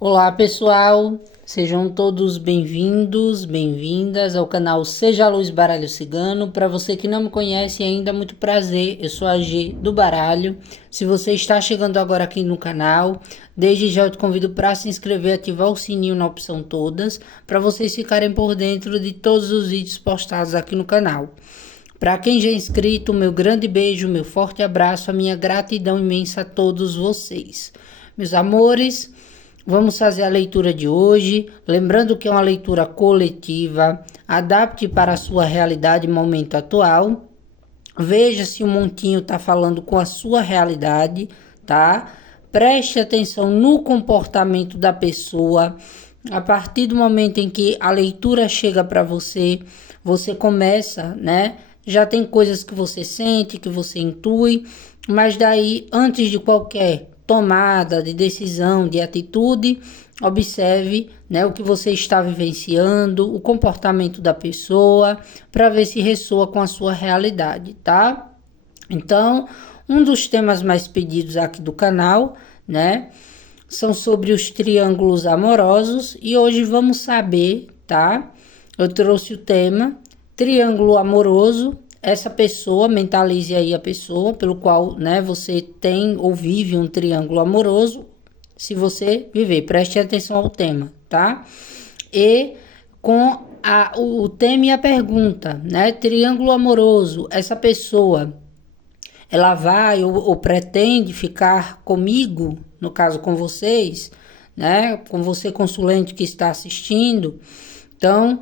Olá pessoal, sejam todos bem-vindos, bem-vindas ao canal Seja a Luz Baralho Cigano. Para você que não me conhece ainda, muito prazer, eu sou a G do Baralho. Se você está chegando agora aqui no canal, desde já eu te convido para se inscrever e ativar o sininho na opção todas, para vocês ficarem por dentro de todos os vídeos postados aqui no canal. Para quem já é inscrito, meu grande beijo, meu forte abraço, a minha gratidão imensa a todos vocês. Meus amores, vamos fazer a leitura de hoje, lembrando que é uma leitura coletiva, adapte para a sua realidade e momento atual, veja se o montinho está falando com a sua realidade, tá? Preste atenção no comportamento da pessoa. A partir do momento em que a leitura chega para você, você começa, né? Já tem coisas que você sente, que você intui, mas daí, antes de qualquer tomada de decisão, de atitude, observe, né, o que você está vivenciando, o comportamento da pessoa, para ver se ressoa com a sua realidade, tá? Então, um dos temas mais pedidos aqui do canal, né, são sobre os triângulos amorosos e hoje vamos saber, tá? Eu trouxe o tema triângulo amoroso. Essa pessoa, mentalize aí a pessoa pelo qual, né, você tem ou vive um triângulo amoroso. Se você viver, preste atenção ao tema, tá? E com o tema e a pergunta, né? Triângulo amoroso, essa pessoa, ela vai ou pretende ficar comigo, no caso com vocês, né? Com você, consulente que está assistindo. Então,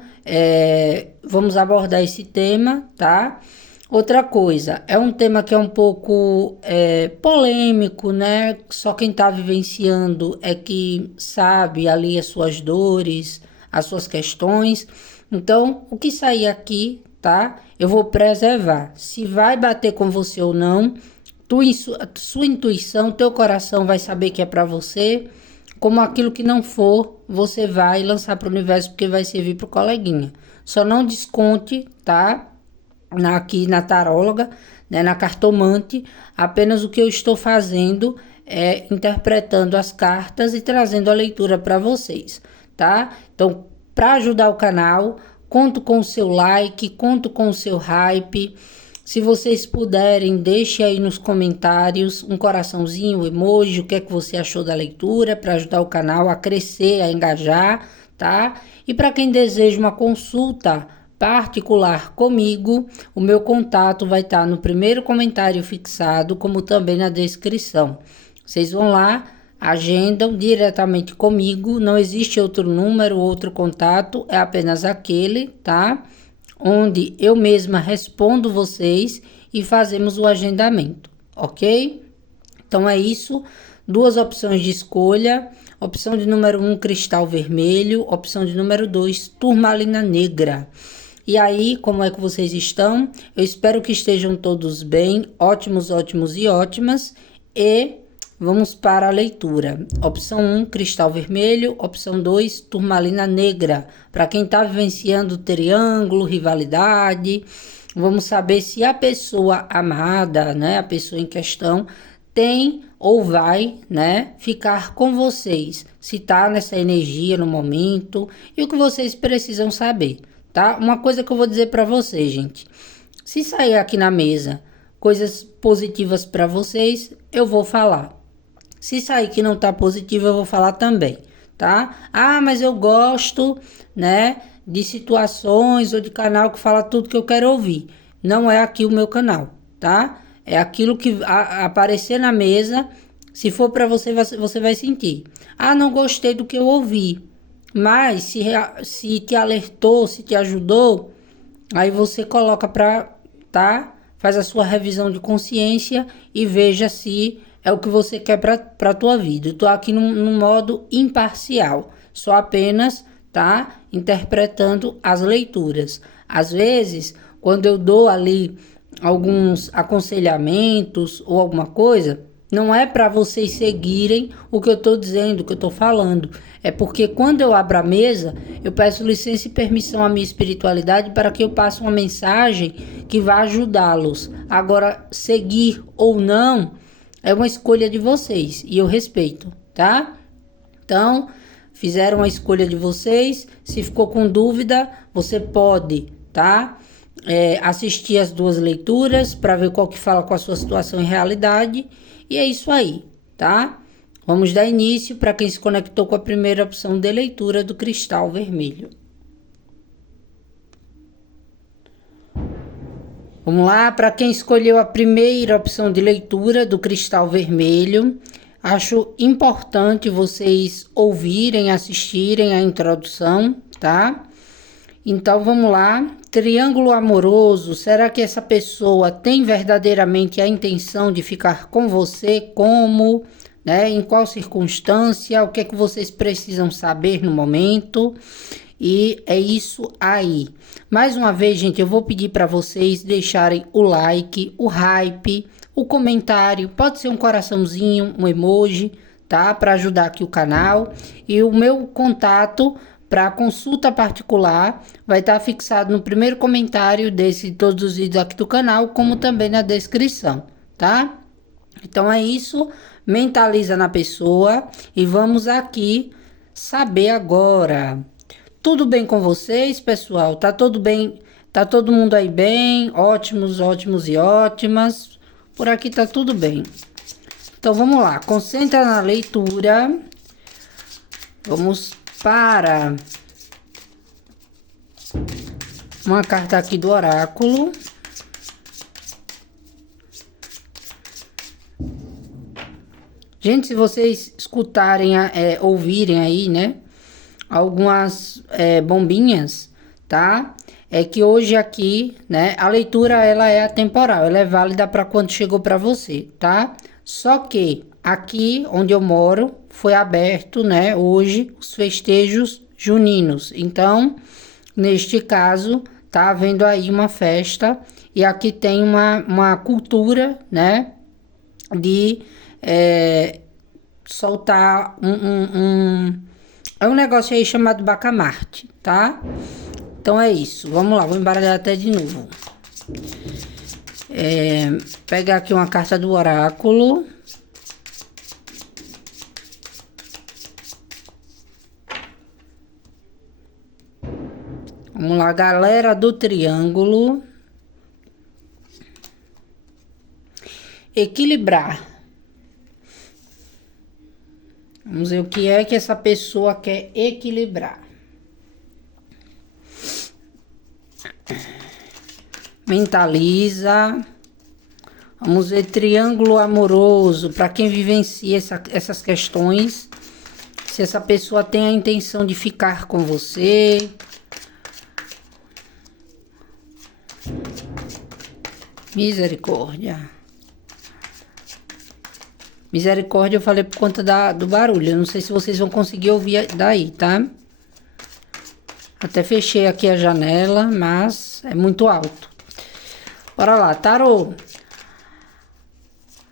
vamos abordar esse tema, tá? Outra coisa, é um tema que é um pouco polêmico, né? Só quem tá vivenciando é que sabe ali as suas dores, as suas questões. Então, o que sair aqui, tá? Eu vou preservar. Se vai bater com você ou não, sua intuição, teu coração vai saber que é para você. Como aquilo que não for, você vai lançar para o universo porque vai servir para o coleguinha. Só não desconte, tá? Aqui na taróloga, né, na cartomante, apenas o que eu estou fazendo é interpretando as cartas e trazendo a leitura para vocês, tá? Então, para ajudar o canal, conto com o seu like, conto com o seu hype. Se vocês puderem, deixe aí nos comentários um coraçãozinho, um emoji, o que é que você achou da leitura, para ajudar o canal a crescer, a engajar, tá? E para quem deseja uma consulta particular comigo, o meu contato vai estar no primeiro comentário fixado, como também na descrição. Vocês vão lá, agendam diretamente comigo, não existe outro número, outro contato, é apenas aquele, tá? Onde eu mesma respondo vocês e fazemos o agendamento, ok? Então é isso, duas opções de escolha, opção de número 1, cristal vermelho, opção de número 2, turmalina negra. E aí, como é que vocês estão? Eu espero que estejam todos bem, ótimos, ótimos e ótimas. E vamos para a leitura. Opção 1, cristal vermelho. Opção 2, turmalina negra. Para quem está vivenciando triângulo, rivalidade, vamos saber se a pessoa amada, né, a pessoa em questão, tem ou vai, né, ficar com vocês. Se tá nessa energia no momento e o que vocês precisam saber, tá? Uma coisa que eu vou dizer para vocês, gente. Se sair aqui na mesa coisas positivas para vocês, eu vou falar. Se sair que não tá positivo, eu vou falar também, tá? Ah, mas eu gosto, né, de situações ou de canal que fala tudo que eu quero ouvir. Não é aqui o meu canal, tá? É aquilo que aparecer na mesa, se for para você, você vai sentir. Ah, não gostei do que eu ouvi. Mas se te alertou, se te ajudou, aí você coloca para, tá? Faz a sua revisão de consciência e veja se é o que você quer para a tua vida. Eu tô aqui num modo imparcial, só apenas, tá? Interpretando as leituras. Às vezes, quando eu dou ali alguns aconselhamentos ou alguma coisa, não é para vocês seguirem o que eu estou dizendo, o que eu estou falando. É porque quando eu abro a mesa, eu peço licença e permissão à minha espiritualidade para que eu passe uma mensagem que vá ajudá-los. Agora, seguir ou não é uma escolha de vocês e eu respeito, tá? Então, fizeram a escolha de vocês. Se ficou com dúvida, você pode, tá? Assistir as duas leituras para ver qual que fala com a sua situação e realidade. E é isso aí, tá? Vamos dar início para quem se conectou com a primeira opção de leitura do cristal vermelho. Vamos lá, para quem escolheu a primeira opção de leitura do cristal vermelho, acho importante vocês ouvirem, assistirem a introdução, tá? Então vamos lá, triângulo amoroso, será que essa pessoa tem verdadeiramente a intenção de ficar com você? Como, né? Em qual circunstância? O que é que vocês precisam saber no momento? E é isso aí. Mais uma vez, gente, eu vou pedir para vocês deixarem o like, o hype, o comentário, pode ser um coraçãozinho, um emoji, tá? Para ajudar aqui o canal. E o meu contato para consulta particular vai estar fixado no primeiro comentário de todos os vídeos aqui do canal, como também na descrição, tá? Então é isso, mentaliza na pessoa e vamos aqui saber agora. Tudo bem com vocês, pessoal? Tá tudo bem? Tá todo mundo aí bem? Ótimos, ótimos e ótimas. Por aqui tá tudo bem. Então vamos lá, concentra na leitura. Vamos para uma carta aqui do oráculo. Gente, se vocês escutarem, ouvirem aí, né? Algumas bombinhas, tá? É que hoje aqui, né? A leitura, ela é atemporal. Ela é válida para quando chegou para você, tá? Só que aqui onde eu moro foi aberto, né? Hoje os festejos juninos. Então, neste caso, tá havendo aí uma festa e aqui tem uma cultura, né? De soltar é um negócio aí chamado bacamarte, tá? Então é isso. Vamos lá, vou embaralhar até de novo. Pegar aqui uma carta do oráculo. Vamos lá, galera do triângulo. Equilibrar. Vamos ver o que é que essa pessoa quer equilibrar. Mentaliza. Vamos ver triângulo amoroso. Para quem vivencia essas questões. Se essa pessoa tem a intenção de ficar com você. Misericórdia. Misericórdia, eu falei por conta do barulho. Eu não sei se vocês vão conseguir ouvir daí, tá? Até fechei aqui a janela, mas é muito alto. Bora lá, tarô.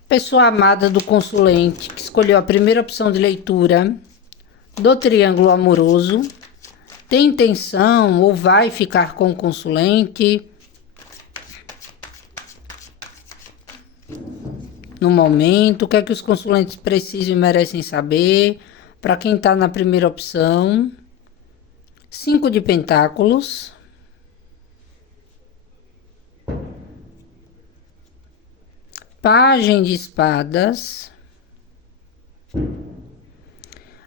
Pessoa amada do consulente, que escolheu a primeira opção de leitura do triângulo amoroso. Tem intenção ou vai ficar com o consulente no momento? O que é que os consulentes precisam e merecem saber? Para quem está na primeira opção, 5 de pentáculos, Pagem de espadas,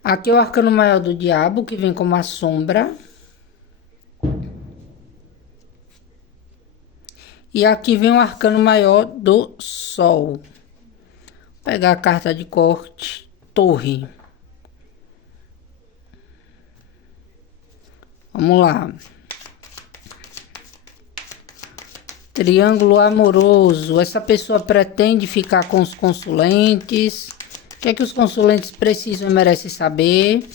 aqui é o arcano maior do diabo, que vem como a sombra, e aqui vem o arcano maior do sol. Pegar a carta de corte, torre. Vamos lá. Triângulo amoroso. Essa pessoa pretende ficar com os consulentes. O que é que os consulentes precisam e merecem saber?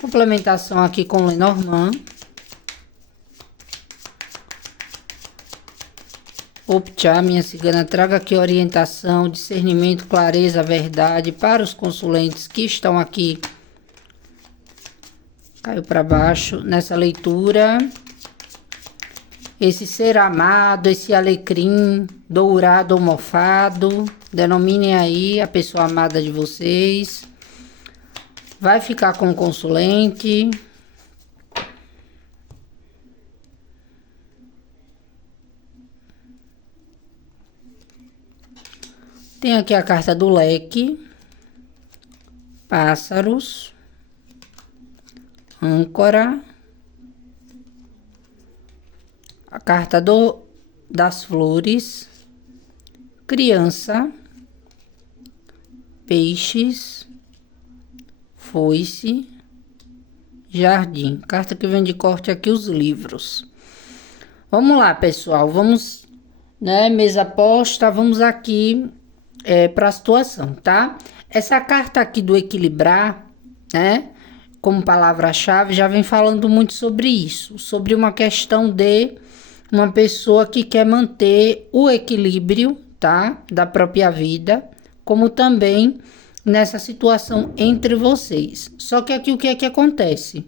Complementação aqui com Lenormand. Optcha, minha cigana, traga aqui orientação, discernimento, clareza, verdade para os consulentes que estão aqui. Caiu para baixo nessa leitura. Esse ser amado, esse alecrim dourado ou mofado, denominem aí a pessoa amada de vocês. vai ficar com o consulente. Tem aqui a carta do leque, pássaros, âncora, a carta das flores, criança, peixes, foice, jardim. Carta que vem de corte aqui, os livros. Vamos lá, pessoal, vamos, né, mesa posta, vamos aqui para a situação, tá? Essa carta aqui do equilibrar, né, como palavra-chave, já vem falando muito sobre isso, sobre uma questão de uma pessoa que quer manter o equilíbrio, tá, da própria vida, como também nessa situação entre vocês. Só que aqui o que é que acontece?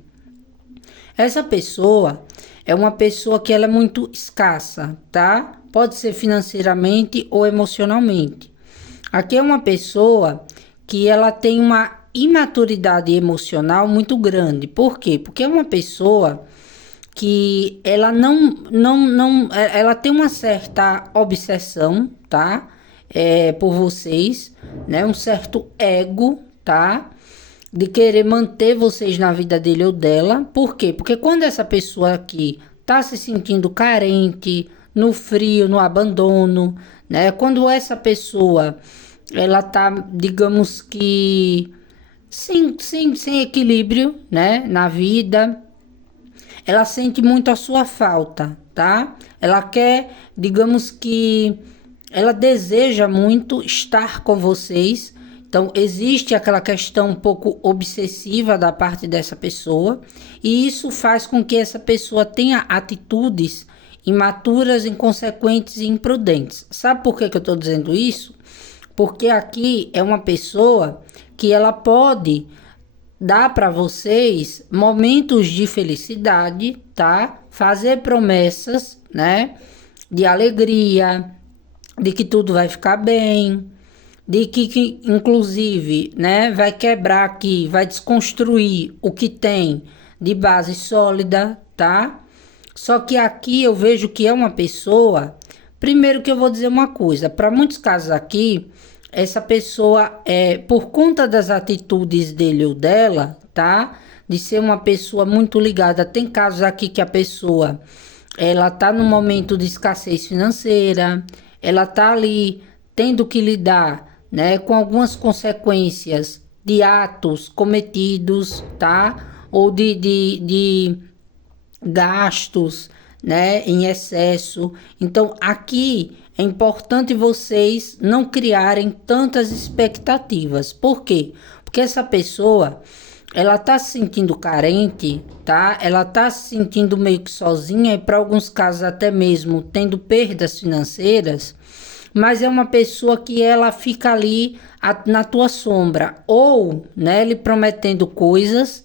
Essa pessoa é uma pessoa que ela é muito escassa, tá? Pode ser financeiramente ou emocionalmente. Aqui é uma pessoa que ela tem uma imaturidade emocional muito grande. Por quê? Porque é uma pessoa que ela ela tem uma certa obsessão, tá? Por vocês, né? Um certo ego, tá? De querer manter vocês na vida dele ou dela. Por quê? Porque quando essa pessoa aqui tá se sentindo carente, no frio, no abandono, né? Quando essa pessoa ela tá, digamos que sem equilíbrio, né, na vida, ela sente muito a sua falta, tá? Ela quer, digamos que ela deseja muito estar com vocês. Então, existe aquela questão um pouco obsessiva da parte dessa pessoa, e isso faz com que essa pessoa tenha atitudes imaturas, inconsequentes e imprudentes. Sabe por que eu estou dizendo isso? Porque aqui é uma pessoa que ela pode dar para vocês momentos de felicidade, tá? Fazer promessas, né? De alegria, de que tudo vai ficar bem, de que inclusive, né, vai quebrar aqui, vai desconstruir o que tem de base sólida, tá? Só que aqui eu vejo que é uma pessoa. Primeiro que eu vou dizer uma coisa, para muitos casos aqui, essa pessoa por conta das atitudes dele ou dela, tá? De ser uma pessoa muito ligada. Tem casos aqui que a pessoa, ela tá num momento de escassez financeira, ela tá ali tendo que lidar, né, com algumas consequências de atos cometidos, tá? Ou de gastos, né, em excesso. Então, aqui é importante vocês não criarem tantas expectativas. Por quê? Porque essa pessoa, ela tá se sentindo carente, tá? Ela tá se sentindo meio que sozinha e para alguns casos até mesmo tendo perdas financeiras, mas é uma pessoa que ela fica ali na tua sombra, ou, né, lhe prometendo coisas,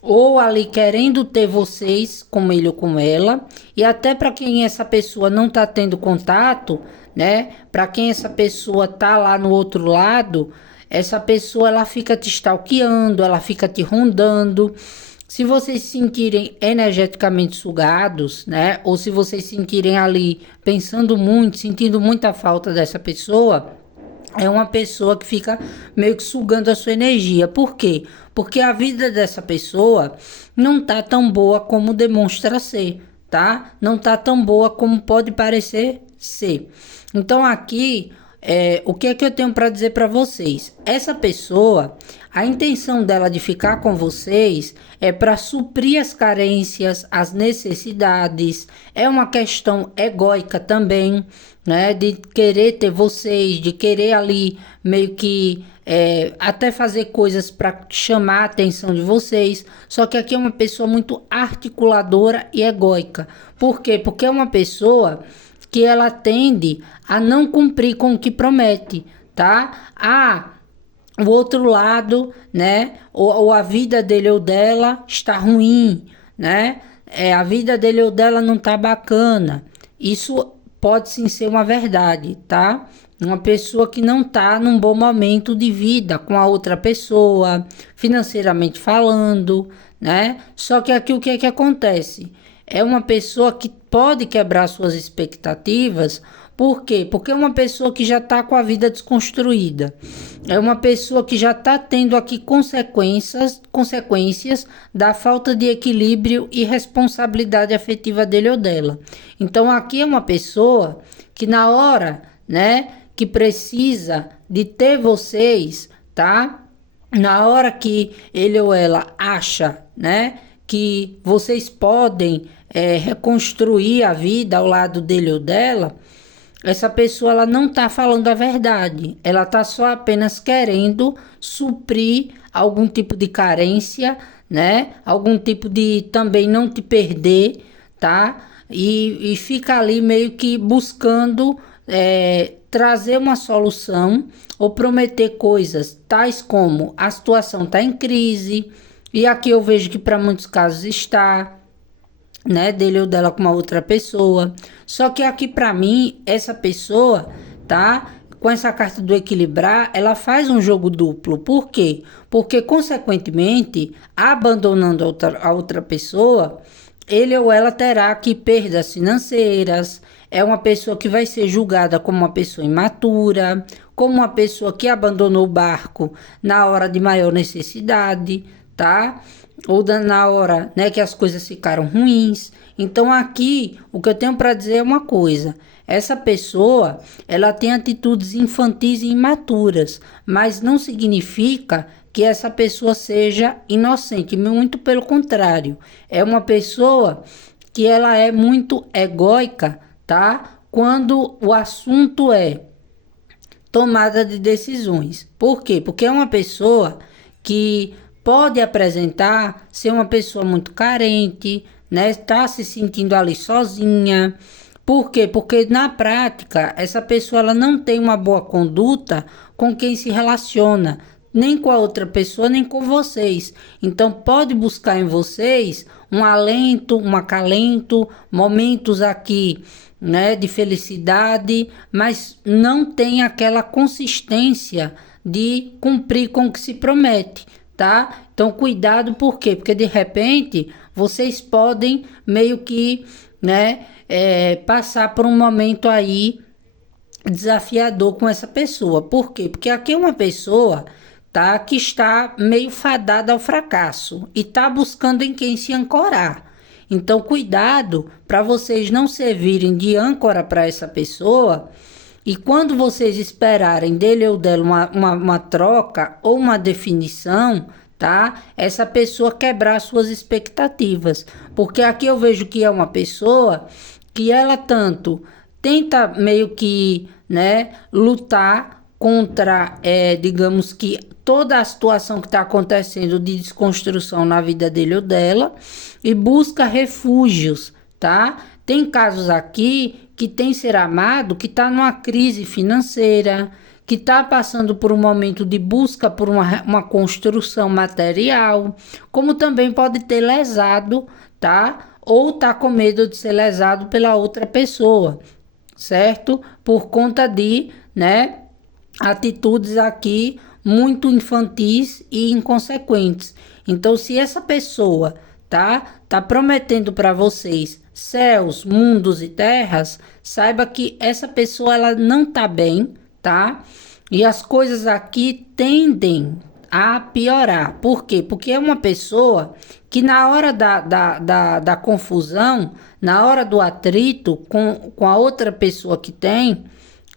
ou ali querendo ter vocês com ele ou com ela. E até para quem essa pessoa não tá tendo contato, né, para quem essa pessoa tá lá no outro lado, essa pessoa ela fica te stalkeando, ela fica te rondando. Se vocês se sentirem energeticamente sugados, né, ou se vocês se sentirem ali pensando muito, sentindo muita falta dessa pessoa, é uma pessoa que fica meio que sugando a sua energia. Por quê? Porque a vida dessa pessoa não tá tão boa como demonstra ser, tá? Não tá tão boa como pode parecer ser. Então aqui, o que é que eu tenho para dizer para vocês? Essa pessoa, a intenção dela de ficar com vocês é para suprir as carências, as necessidades. É uma questão egóica também, né? De querer ter vocês, de querer ali meio que até fazer coisas para chamar a atenção de vocês. Só que aqui é uma pessoa muito articuladora e egóica. Por quê? Porque é uma pessoa que ela tende a não cumprir com o que promete, tá? O outro lado, né? Ou a vida dele ou dela está ruim, né? A vida dele ou dela não tá bacana. Isso pode sim ser uma verdade, tá? uma pessoa que não está num bom momento de vida com a outra pessoa, financeiramente falando, né? Só que aqui o que é que acontece? É uma pessoa que pode quebrar suas expectativas. Por quê? Porque é uma pessoa que já está com a vida desconstruída. É uma pessoa que já está tendo aqui consequências da falta de equilíbrio e responsabilidade afetiva dele ou dela. Então aqui é uma pessoa que na hora, né, que precisa de ter vocês, tá? Na hora que ele ou ela acha, né, que vocês podem reconstruir a vida ao lado dele ou dela, essa pessoa ela não está falando a verdade, ela está só apenas querendo suprir algum tipo de carência, né? Algum tipo de também não te perder, tá? E fica ali meio que buscando trazer uma solução ou prometer coisas tais como a situação está em crise, e aqui eu vejo que para muitos casos está, né, dele ou dela com uma outra pessoa. Só que aqui para mim, essa pessoa, tá? Com essa carta do equilibrar, ela faz um jogo duplo. Por quê? Porque, consequentemente, abandonando a outra pessoa, ele ou ela terá que perdas financeiras. É uma pessoa que vai ser julgada como uma pessoa imatura, como uma pessoa que abandonou o barco na hora de maior necessidade, tá? Ou na hora, né, que as coisas ficaram ruins. Então aqui o que eu tenho para dizer é uma coisa: essa pessoa ela tem atitudes infantis e imaturas, mas não significa que essa pessoa seja inocente, muito pelo contrário. É uma pessoa que ela é muito egóica, tá? Quando o assunto é tomada de decisões. Por quê? Porque é uma pessoa que pode apresentar ser uma pessoa muito carente, né? Tá se sentindo ali sozinha. Por quê? Porque na prática essa pessoa ela não tem uma boa conduta com quem se relaciona, nem com a outra pessoa, nem com vocês. Então pode buscar em vocês um alento, um acalento, momentos aqui, né, de felicidade, mas não tem aquela consistência de cumprir com o que se promete, tá? Então cuidado, por quê? Porque de repente vocês podem meio que, né, passar por um momento aí desafiador com essa pessoa. Por quê? Porque aqui é uma pessoa, tá, que está meio fadada ao fracasso e está buscando em quem se ancorar. Então cuidado para vocês não servirem de âncora para essa pessoa, e quando vocês esperarem dele ou dela uma troca ou uma definição, tá? Essa pessoa quebrar suas expectativas. Porque aqui eu vejo que é uma pessoa que ela tanto tenta meio que, né, lutar contra, digamos que toda a situação que está acontecendo de desconstrução na vida dele ou dela, e busca refúgios, tá? Tem casos aqui que tem ser amado que está numa crise financeira, que está passando por um momento de busca por uma construção material, como também pode ter lesado, tá? Ou tá com medo de ser lesado pela outra pessoa, certo? Por conta de, né, atitudes aqui muito infantis e inconsequentes. Então, se essa pessoa tá prometendo para vocês céus, mundos e terras, saiba que essa pessoa ela não tá bem, tá? E as coisas aqui tendem a piorar. Por quê? Porque é uma pessoa que na hora da confusão, na hora do atrito com a outra pessoa que tem,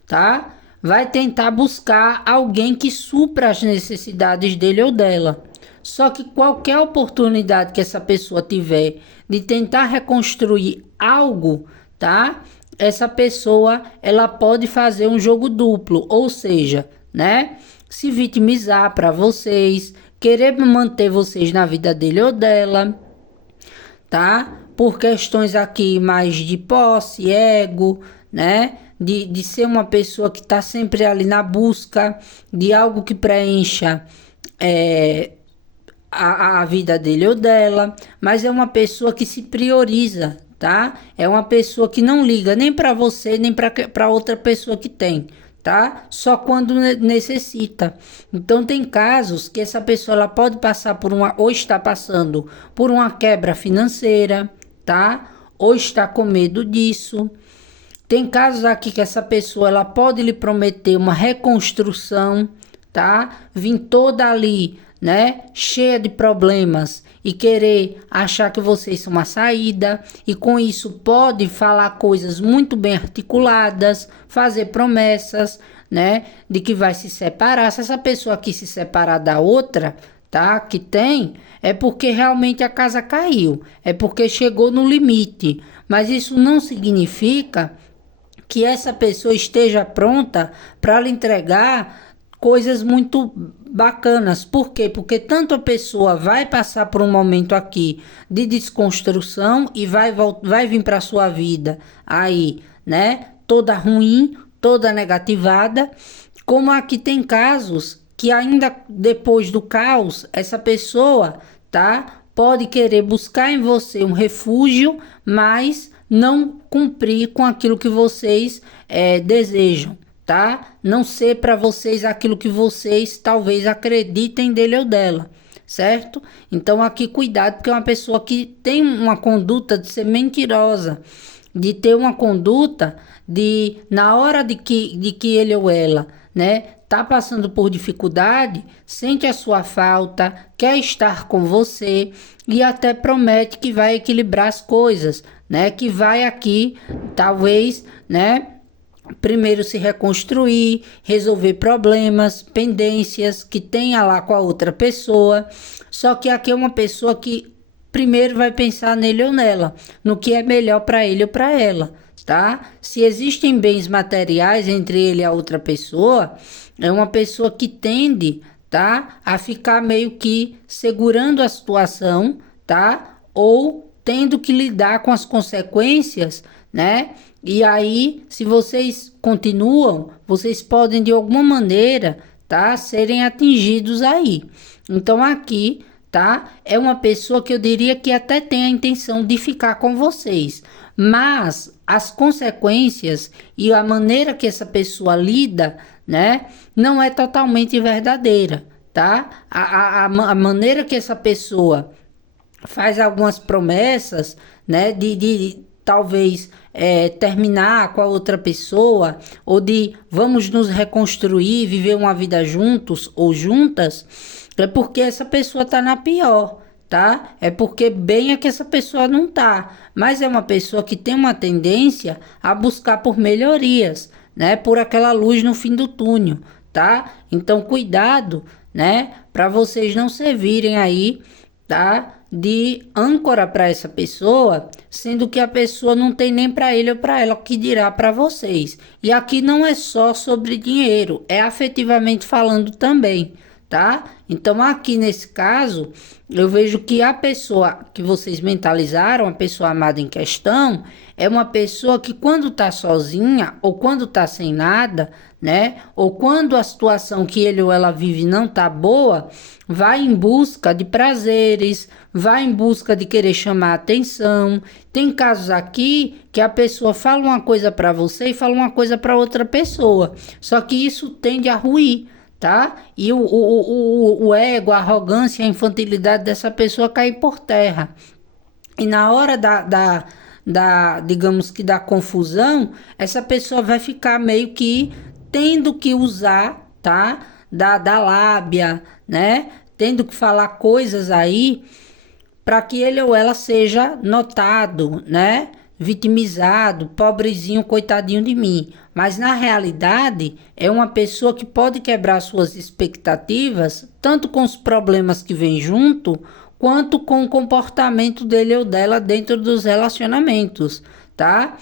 tá? Vai tentar buscar alguém que supra as necessidades dele ou dela. Só que qualquer oportunidade que essa pessoa tiver de tentar reconstruir algo, tá? Essa pessoa, ela pode fazer um jogo duplo, ou seja, né? Se vitimizar para vocês, querer manter vocês na vida dele ou dela, tá? Por questões aqui mais de posse, ego, né? De ser uma pessoa que está sempre ali na busca de algo que preencha a vida dele ou dela, mas é uma pessoa que se prioriza, tá? É uma pessoa que não liga nem para você, nem para outra pessoa que tem, tá? Só quando necessita. Então tem casos que essa pessoa ela pode passar por ou está passando por uma quebra financeira, tá? Ou está com medo disso. Tem casos aqui que essa pessoa ela pode lhe prometer uma reconstrução, tá? Vir toda ali, né, cheia de problemas e querer achar que vocês são uma saída, e com isso pode falar coisas muito bem articuladas, fazer promessas, né, de que vai se separar. Se essa pessoa aqui se separar da outra, tá, que tem, é porque realmente a casa caiu, é porque chegou no limite, mas isso não significa que essa pessoa esteja pronta para lhe entregar coisas muito bacanas. Por quê? Porque tanto a pessoa vai passar por um momento aqui de desconstrução e vai vir para a sua vida aí, né, toda ruim, toda negativada, como aqui tem casos que ainda depois do caos, essa pessoa, tá, pode querer buscar em você um refúgio, mas não cumprir com aquilo que vocês desejam, tá? Não ser para vocês aquilo que vocês talvez acreditem dele ou dela, certo? Então aqui cuidado, porque é uma pessoa que tem uma conduta de ser mentirosa, de ter uma conduta de, na hora de que ele ou ela, né, tá passando por dificuldade, sente a sua falta, quer estar com você e até promete que vai equilibrar as coisas, né? Que vai aqui, talvez, né? Primeiro se reconstruir, resolver problemas, pendências que tenha lá com a outra pessoa. Só que aqui é uma pessoa que primeiro vai pensar nele ou nela, no que é melhor para ele ou para ela, tá? Se existem bens materiais entre ele e a outra pessoa, é uma pessoa que tende, tá, a ficar meio que segurando a situação, tá? Ou tendo que lidar com as consequências, né? E aí, se vocês continuam, vocês podem de alguma maneira, tá, serem atingidos aí. Então aqui, tá, é uma pessoa que eu diria que até tem a intenção de ficar com vocês, mas as consequências e a maneira que essa pessoa lida, né, não é totalmente verdadeira, tá? A maneira que essa pessoa faz algumas promessas, né, de talvez terminar com a outra pessoa, ou de vamos nos reconstruir, viver uma vida juntos ou juntas, é porque essa pessoa tá na pior, tá? É porque bem é que essa pessoa não tá, mas é uma pessoa que tem uma tendência a buscar por melhorias, né, por aquela luz no fim do túnel, tá? Então cuidado, né, para vocês não servirem aí, tá, de âncora para essa pessoa, sendo que a pessoa não tem nem para ele ou para ela o que dirá para vocês. E aqui não é só sobre dinheiro, é afetivamente falando também, tá? Então aqui nesse caso, eu vejo que a pessoa que vocês mentalizaram, a pessoa amada em questão, é uma pessoa que quando tá sozinha ou quando tá sem nada, né? Ou quando a situação que ele ou ela vive não tá boa, vai em busca de prazeres, vai em busca de querer chamar atenção. Tem casos aqui que a pessoa fala uma coisa para você e fala uma coisa para outra pessoa. Só que isso tende a ruir, tá? E o ego, a arrogância, a infantilidade dessa pessoa cair por terra. E na hora digamos que da confusão, essa pessoa vai ficar meio que tendo que usar, tá? Da lábia, né? Tendo que falar coisas aí para que ele ou ela seja notado, né? Vitimizado, pobrezinho, coitadinho de mim. Mas na realidade é uma pessoa que pode quebrar suas expectativas, tanto com os problemas que vem junto, quanto com o comportamento dele ou dela dentro dos relacionamentos, tá?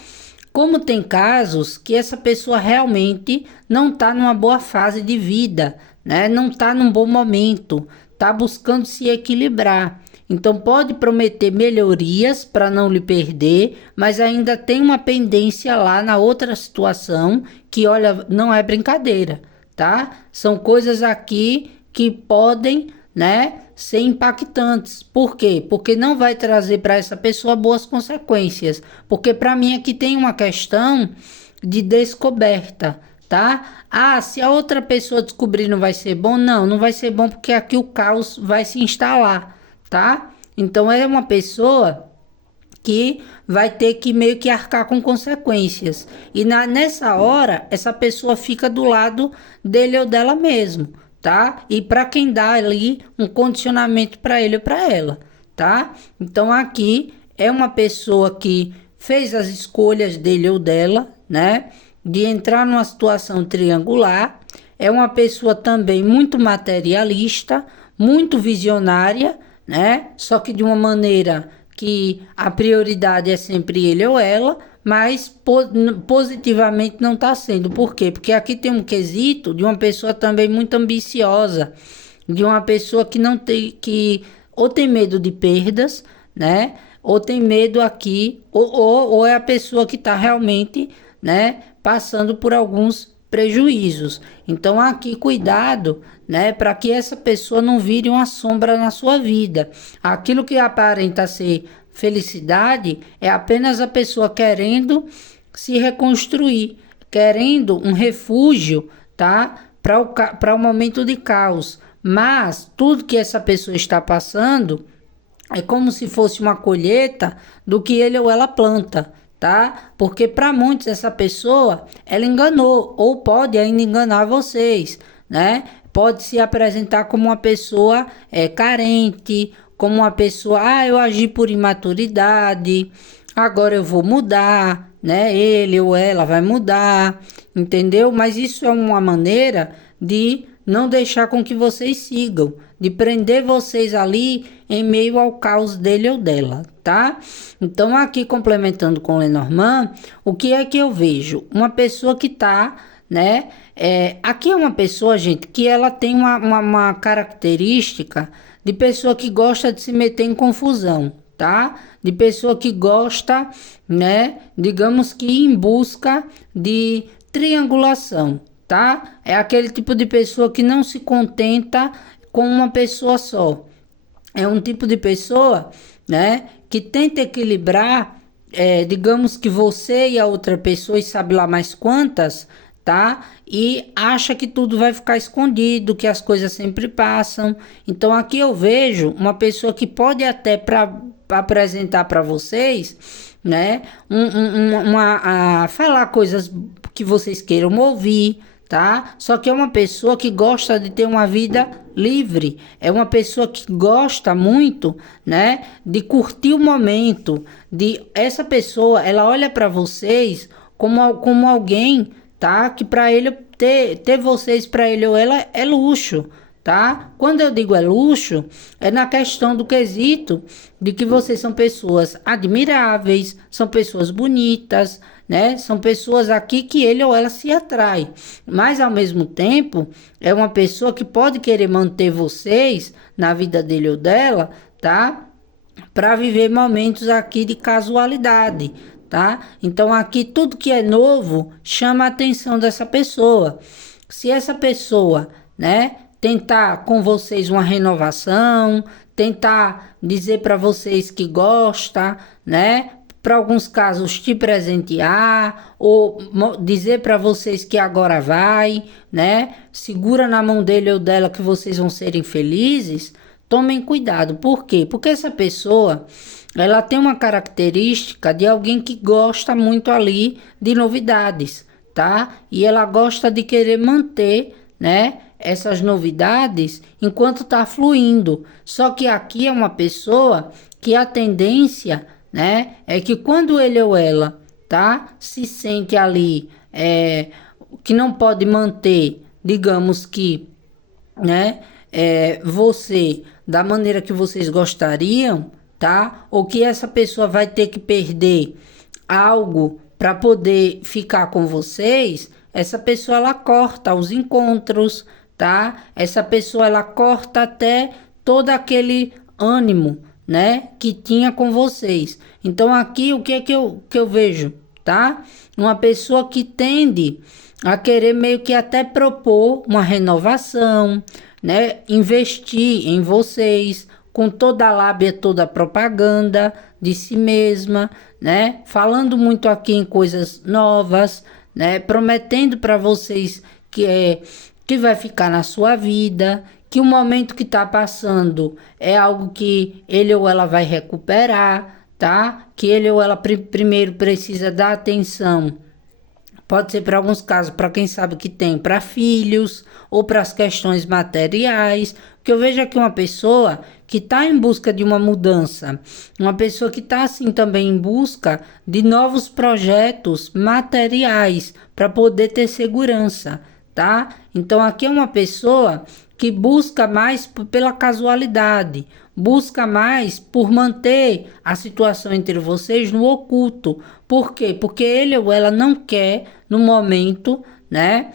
Como tem casos que essa pessoa realmente não está numa boa fase de vida, né? Não está num bom momento, está buscando se equilibrar. Então pode prometer melhorias para não lhe perder, mas ainda tem uma pendência lá na outra situação que, olha, não é brincadeira, tá? São coisas aqui que podem, né, ser impactantes. Por quê? Porque não vai trazer para essa pessoa boas consequências. Porque para mim aqui tem uma questão de descoberta, tá? Ah, se a outra pessoa descobrir não vai ser bom? Não, não vai ser bom porque aqui o caos vai se instalar, tá? Então é uma pessoa que vai ter que meio que arcar com consequências. E nessa hora, essa pessoa fica do lado dele ou dela mesmo, tá? E para quem dá ali um condicionamento para ele ou para ela, tá? Então aqui é uma pessoa que fez as escolhas dele ou dela, né? De entrar numa situação triangular. É uma pessoa também muito materialista, muito visionária, né? Só que de uma maneira que a prioridade é sempre ele ou ela, mas positivamente não está sendo. Por quê? Porque aqui tem um quesito de uma pessoa também muito ambiciosa, de uma pessoa que não tem, que ou tem medo de perdas, né? Ou tem medo aqui, ou é a pessoa que está realmente, né, passando por alguns prejuízos. Então aqui cuidado, né, para que essa pessoa não vire uma sombra na sua vida. Aquilo que aparenta ser felicidade é apenas a pessoa querendo se reconstruir, querendo um refúgio, tá? Para o momento de caos. Mas tudo que essa pessoa está passando é como se fosse uma colheita do que ele ou ela planta, tá? Porque para muitos essa pessoa, ela enganou ou pode ainda enganar vocês, né? Pode se apresentar como uma pessoa carente, como uma pessoa, eu agi por imaturidade, agora eu vou mudar, né? Ele ou ela vai mudar, entendeu? Mas isso é uma maneira de não deixar com que vocês sigam, de prender vocês ali em meio ao caos dele ou dela, tá? Então aqui complementando com o Lenormand, o que é que eu vejo? Uma pessoa que tá, né? Aqui é uma pessoa, gente, que ela tem uma característica de pessoa que gosta de se meter em confusão, tá? De pessoa que gosta, né? Digamos que em busca de triangulação, tá? É aquele tipo de pessoa que não se contenta com uma pessoa só. É um tipo de pessoa, né, que tenta equilibrar, digamos que você e a outra pessoa, e sabe lá mais quantas, tá? E acha que tudo vai ficar escondido, que as coisas sempre passam. Então aqui eu vejo uma pessoa que pode até para apresentar para vocês, né, falar coisas que vocês queiram ouvir, tá? Só que é uma pessoa que gosta de ter uma vida livre, é uma pessoa que gosta muito, né, de curtir o momento, de essa pessoa, ela olha para vocês como alguém, tá? Que para ele ter vocês para ele ou ela é luxo, tá? Quando eu digo é luxo, é na questão do quesito de que vocês são pessoas admiráveis, são pessoas bonitas, né? São pessoas aqui que ele ou ela se atrai, mas ao mesmo tempo é uma pessoa que pode querer manter vocês na vida dele ou dela, tá? Para viver momentos aqui de casualidade, tá? Então aqui tudo que é novo chama a atenção dessa pessoa. Se essa pessoa, né, tentar com vocês uma renovação, tentar dizer para vocês que gosta, né? Para alguns casos te presentear ou dizer para vocês que agora vai, né? Segura na mão dele ou dela que vocês vão serem felizes. Tomem cuidado. Por quê? Porque essa pessoa, ela tem uma característica de alguém que gosta muito ali de novidades, tá? E ela gosta de querer manter, né, essas novidades enquanto tá fluindo. Só que aqui é uma pessoa que a tendência, né, é que quando ele ou ela, tá, se sente ali, que não pode manter, digamos que, né, você da maneira que vocês gostariam, tá, ou que essa pessoa vai ter que perder algo para poder ficar com vocês, essa pessoa ela corta os encontros, tá? Essa pessoa ela corta até todo aquele ânimo, né, que tinha com vocês. Então aqui o que é que eu vejo, tá? Uma pessoa que tende a querer meio que até propor uma renovação, né? Investir em vocês com toda a lábia, toda a propaganda de si mesma, né? Falando muito aqui em coisas novas, né? Prometendo para vocês que vai ficar na sua vida, que o momento que está passando é algo que ele ou ela vai recuperar, tá? Que ele ou ela primeiro precisa dar atenção. Pode ser para alguns casos, para quem sabe que tem, para filhos ou para as questões materiais. Porque eu vejo aqui uma pessoa que está em busca de uma mudança, uma pessoa que está assim também em busca de novos projetos materiais para poder ter segurança, tá? Então aqui é uma pessoa que busca mais pela casualidade, busca mais por manter a situação entre vocês no oculto. Por quê? Porque ele ou ela não quer, no momento, né,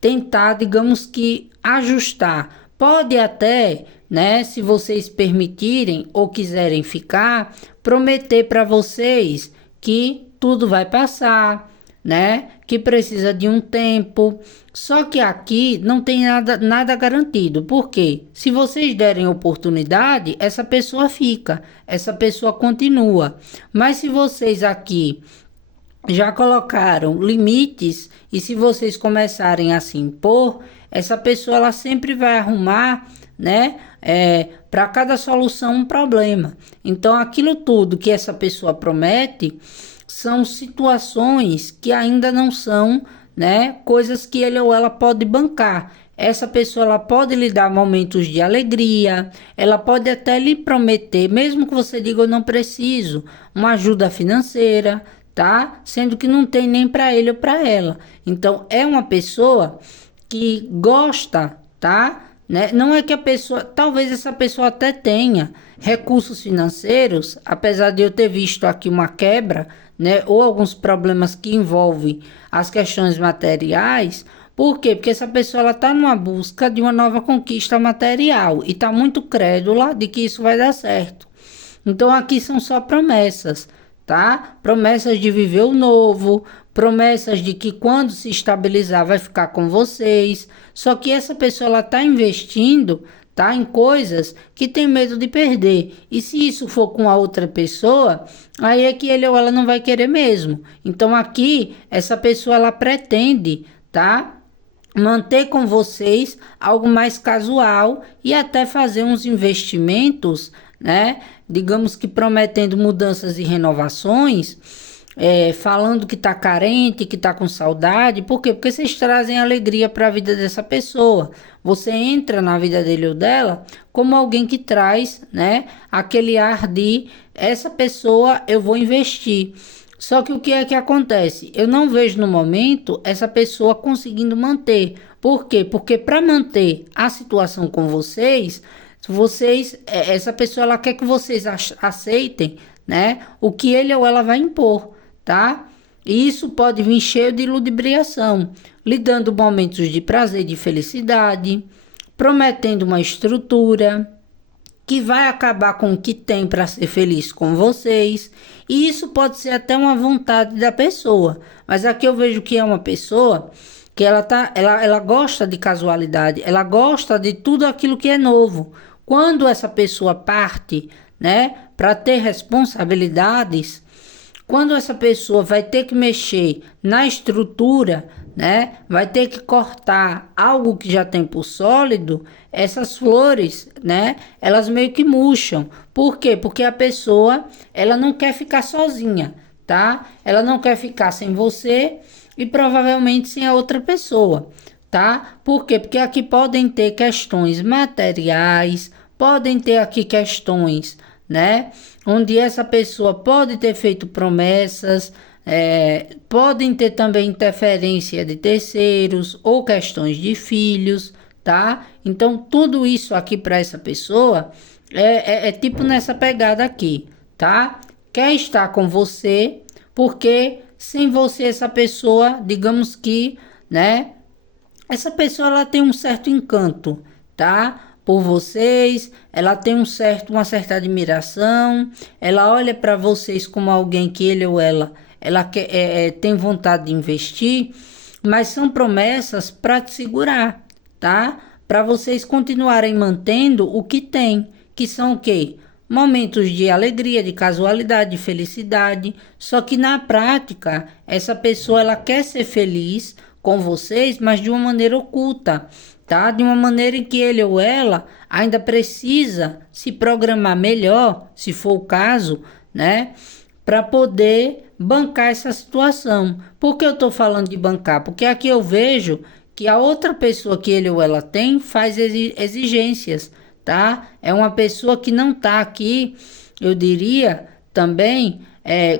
tentar, digamos que, ajustar. Pode até, né, se vocês permitirem ou quiserem ficar, prometer para vocês que tudo vai passar, né? Que precisa de um tempo. Só que aqui não tem nada garantido. Por quê? Se vocês derem oportunidade, essa pessoa fica, essa pessoa continua. Mas se vocês aqui já colocaram limites e se vocês começarem a se impor, essa pessoa ela sempre vai arrumar, né? Para cada solução um problema. Então aquilo tudo que essa pessoa promete são situações que ainda não são, né, coisas que ele ou ela pode bancar. Essa pessoa ela pode lhe dar momentos de alegria, ela pode até lhe prometer, mesmo que você diga eu não preciso, uma ajuda financeira, tá? Sendo que não tem nem para ele ou para ela. Então é uma pessoa que gosta, tá? Né? Não é que a pessoa, talvez essa pessoa até tenha recursos financeiros, apesar de eu ter visto aqui uma quebra, né? Ou alguns problemas que envolvem as questões materiais. Por quê? Porque essa pessoa ela está numa busca de uma nova conquista material e está muito crédula de que isso vai dar certo. Então aqui são só promessas, tá? Promessas de viver o novo, promessas de que quando se estabilizar vai ficar com vocês. Só que essa pessoa ela está investindo, tá, em coisas que tem medo de perder. E se isso for com a outra pessoa, aí é que ele ou ela não vai querer mesmo. Então aqui essa pessoa ela pretende, tá, manter com vocês algo mais casual e até fazer uns investimentos, né? Digamos que prometendo mudanças e renovações, falando que está carente, que está com saudade. Por quê? Porque vocês trazem alegria para a vida dessa pessoa. Você entra na vida dele ou dela como alguém que traz, né, aquele ar de essa pessoa eu vou investir. Só que o que é que acontece? Eu não vejo no momento essa pessoa conseguindo manter. Por quê? Porque para manter a situação com vocês, essa pessoa ela quer que vocês aceitem, né, o que ele ou ela vai impor, tá? E isso pode vir cheio de ludibriação, lhe dando momentos de prazer, de felicidade, prometendo uma estrutura que vai acabar com o que tem para ser feliz com vocês. E isso pode ser até uma vontade da pessoa, mas aqui eu vejo que é uma pessoa que ela gosta de casualidade, ela gosta de tudo aquilo que é novo. Quando essa pessoa parte, né, para ter responsabilidades, quando essa pessoa vai ter que mexer na estrutura, né, vai ter que cortar algo que já tem por sólido, essas flores, né, elas meio que murcham. Por quê? Porque a pessoa, ela não quer ficar sozinha, tá? Ela não quer ficar sem você e provavelmente sem a outra pessoa, tá? Por quê? Porque aqui podem ter questões materiais, podem ter aqui questões, né, onde essa pessoa pode ter feito promessas, podem ter também interferência de terceiros ou questões de filhos, tá? Então tudo isso aqui para essa pessoa é tipo nessa pegada aqui, tá? Quer estar com você porque sem você essa pessoa, digamos que, né, essa pessoa ela tem um certo encanto, tá? Por vocês, ela tem uma certa admiração, ela olha para vocês como alguém que ele ou ela tem vontade de investir, mas são promessas para te segurar, tá? Para vocês continuarem mantendo o que tem, que são o quê? momentos de alegria, de casualidade, de felicidade. Só que na prática, essa pessoa ela quer ser feliz com vocês, mas de uma maneira oculta, tá? De uma maneira em que ele ou ela ainda precisa se programar melhor, se for o caso, né? Para poder bancar essa situação. Por que eu estou falando de bancar? Porque aqui eu vejo que a outra pessoa que ele ou ela tem faz exigências, tá? É uma pessoa que não está aqui, eu diria, também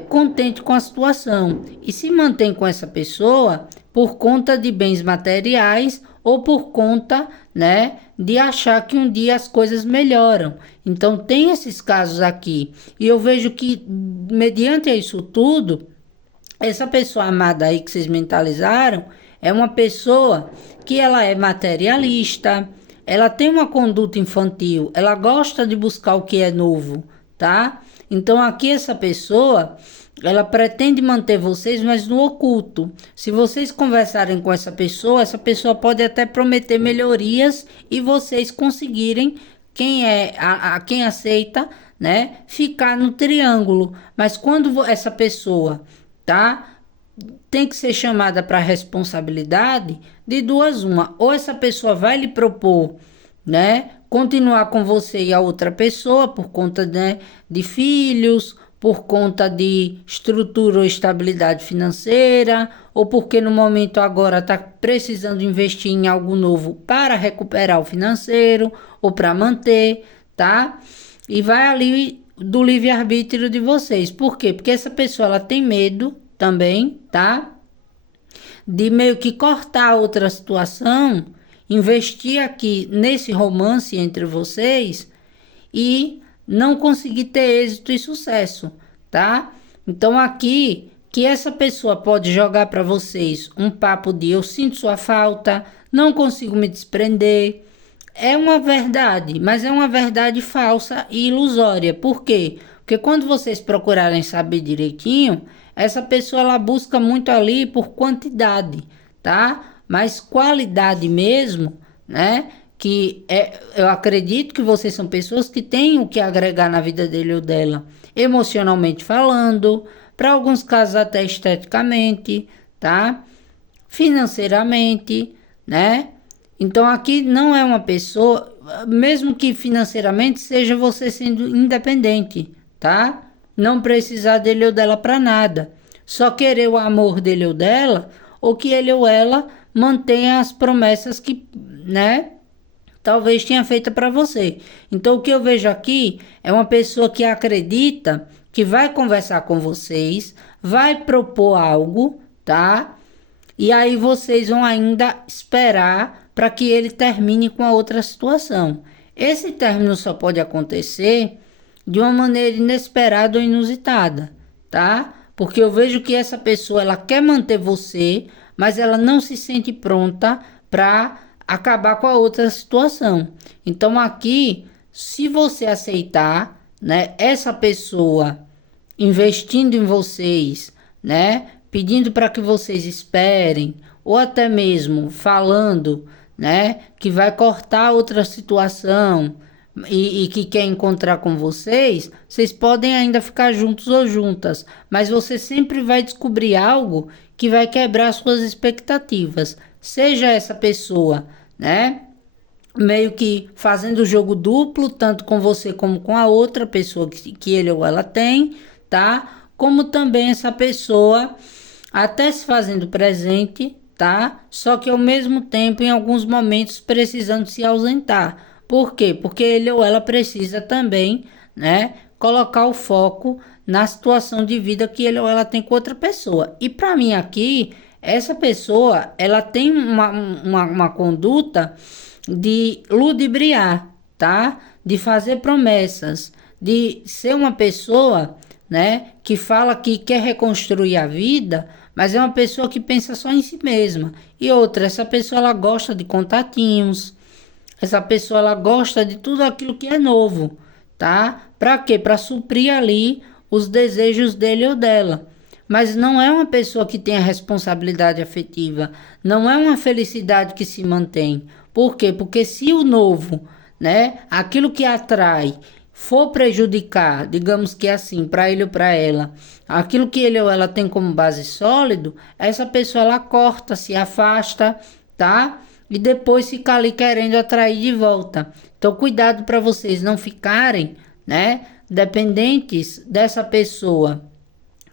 contente com a situação e se mantém com essa pessoa por conta de bens materiais ou por conta, né, de achar que um dia as coisas melhoram. Então tem esses casos aqui e eu vejo que mediante isso tudo, essa pessoa amada aí que vocês mentalizaram é uma pessoa que ela é materialista, ela tem uma conduta infantil, ela gosta de buscar o que é novo, tá? Então aqui essa pessoa, ela pretende manter vocês, mas no oculto. Se vocês conversarem com essa pessoa pode até prometer melhorias e vocês conseguirem, quem aceita, né, ficar no triângulo. Mas quando essa pessoa, tá, tem que ser chamada para responsabilidade, de duas uma, ou essa pessoa vai lhe propor, né, continuar com você e a outra pessoa por conta, né, de filhos, por conta de estrutura ou estabilidade financeira, ou porque no momento agora está precisando investir em algo novo para recuperar o financeiro ou para manter, tá? E vai ali do livre-arbítrio de vocês. Por quê? Porque essa pessoa ela tem medo também, tá? De meio que cortar outra situação, investir aqui nesse romance entre vocês e não conseguir ter êxito e sucesso, tá? Então aqui que essa pessoa pode jogar para vocês um papo de eu sinto sua falta, não consigo me desprender. É uma verdade, mas é uma verdade falsa e ilusória. Por quê? Porque quando vocês procurarem saber direitinho, essa pessoa ela busca muito ali por quantidade, tá? Mas qualidade mesmo, né? Eu acredito que vocês são pessoas que têm o que agregar na vida dele ou dela, emocionalmente falando, para alguns casos até esteticamente, tá? Financeiramente, né? Então aqui não é uma pessoa, mesmo que financeiramente seja você sendo independente, tá? Não precisar dele ou dela para nada. Só querer o amor dele ou dela, ou que ele ou ela mantenha as promessas que, né, talvez tenha feito para você. Então o que eu vejo aqui é uma pessoa que acredita que vai conversar com vocês, vai propor algo, tá? E aí vocês vão ainda esperar para que ele termine com a outra situação. Esse término só pode acontecer de uma maneira inesperada ou inusitada, tá? Porque eu vejo que essa pessoa ela quer manter você, mas ela não se sente pronta para acabar com a outra situação. Então aqui, se você aceitar, né, essa pessoa investindo em vocês, né, pedindo para que vocês esperem, ou até mesmo falando, né, que vai cortar outra situação e que quer encontrar com vocês, vocês podem ainda ficar juntos ou juntas, mas você sempre vai descobrir algo que vai quebrar suas expectativas. Seja essa pessoa, né, meio que fazendo o jogo duplo, tanto com você como com a outra pessoa que ele ou ela tem, tá? Como também essa pessoa até se fazendo presente, tá? Só que ao mesmo tempo, em alguns momentos, precisando se ausentar. Por quê? Porque ele ou ela precisa também, né, colocar o foco na situação de vida que ele ou ela tem com outra pessoa. E para mim aqui, essa pessoa, ela tem uma conduta de ludibriar, tá? De fazer promessas, de ser uma pessoa, né, que fala que quer reconstruir a vida, mas é uma pessoa que pensa só em si mesma. E outra, essa pessoa ela gosta de contatinhos, essa pessoa ela gosta de tudo aquilo que é novo, tá? Para quê? Para suprir ali os desejos dele ou dela. Mas não é uma pessoa que tem a responsabilidade afetiva, não é uma felicidade que se mantém. Por quê? Porque se o novo, né, aquilo que atrai, for prejudicar, digamos que assim, para ele ou para ela, aquilo que ele ou ela tem como base sólido, essa pessoa ela corta, se afasta, tá? E depois fica ali querendo atrair de volta. Então, cuidado para vocês não ficarem, né, dependentes dessa pessoa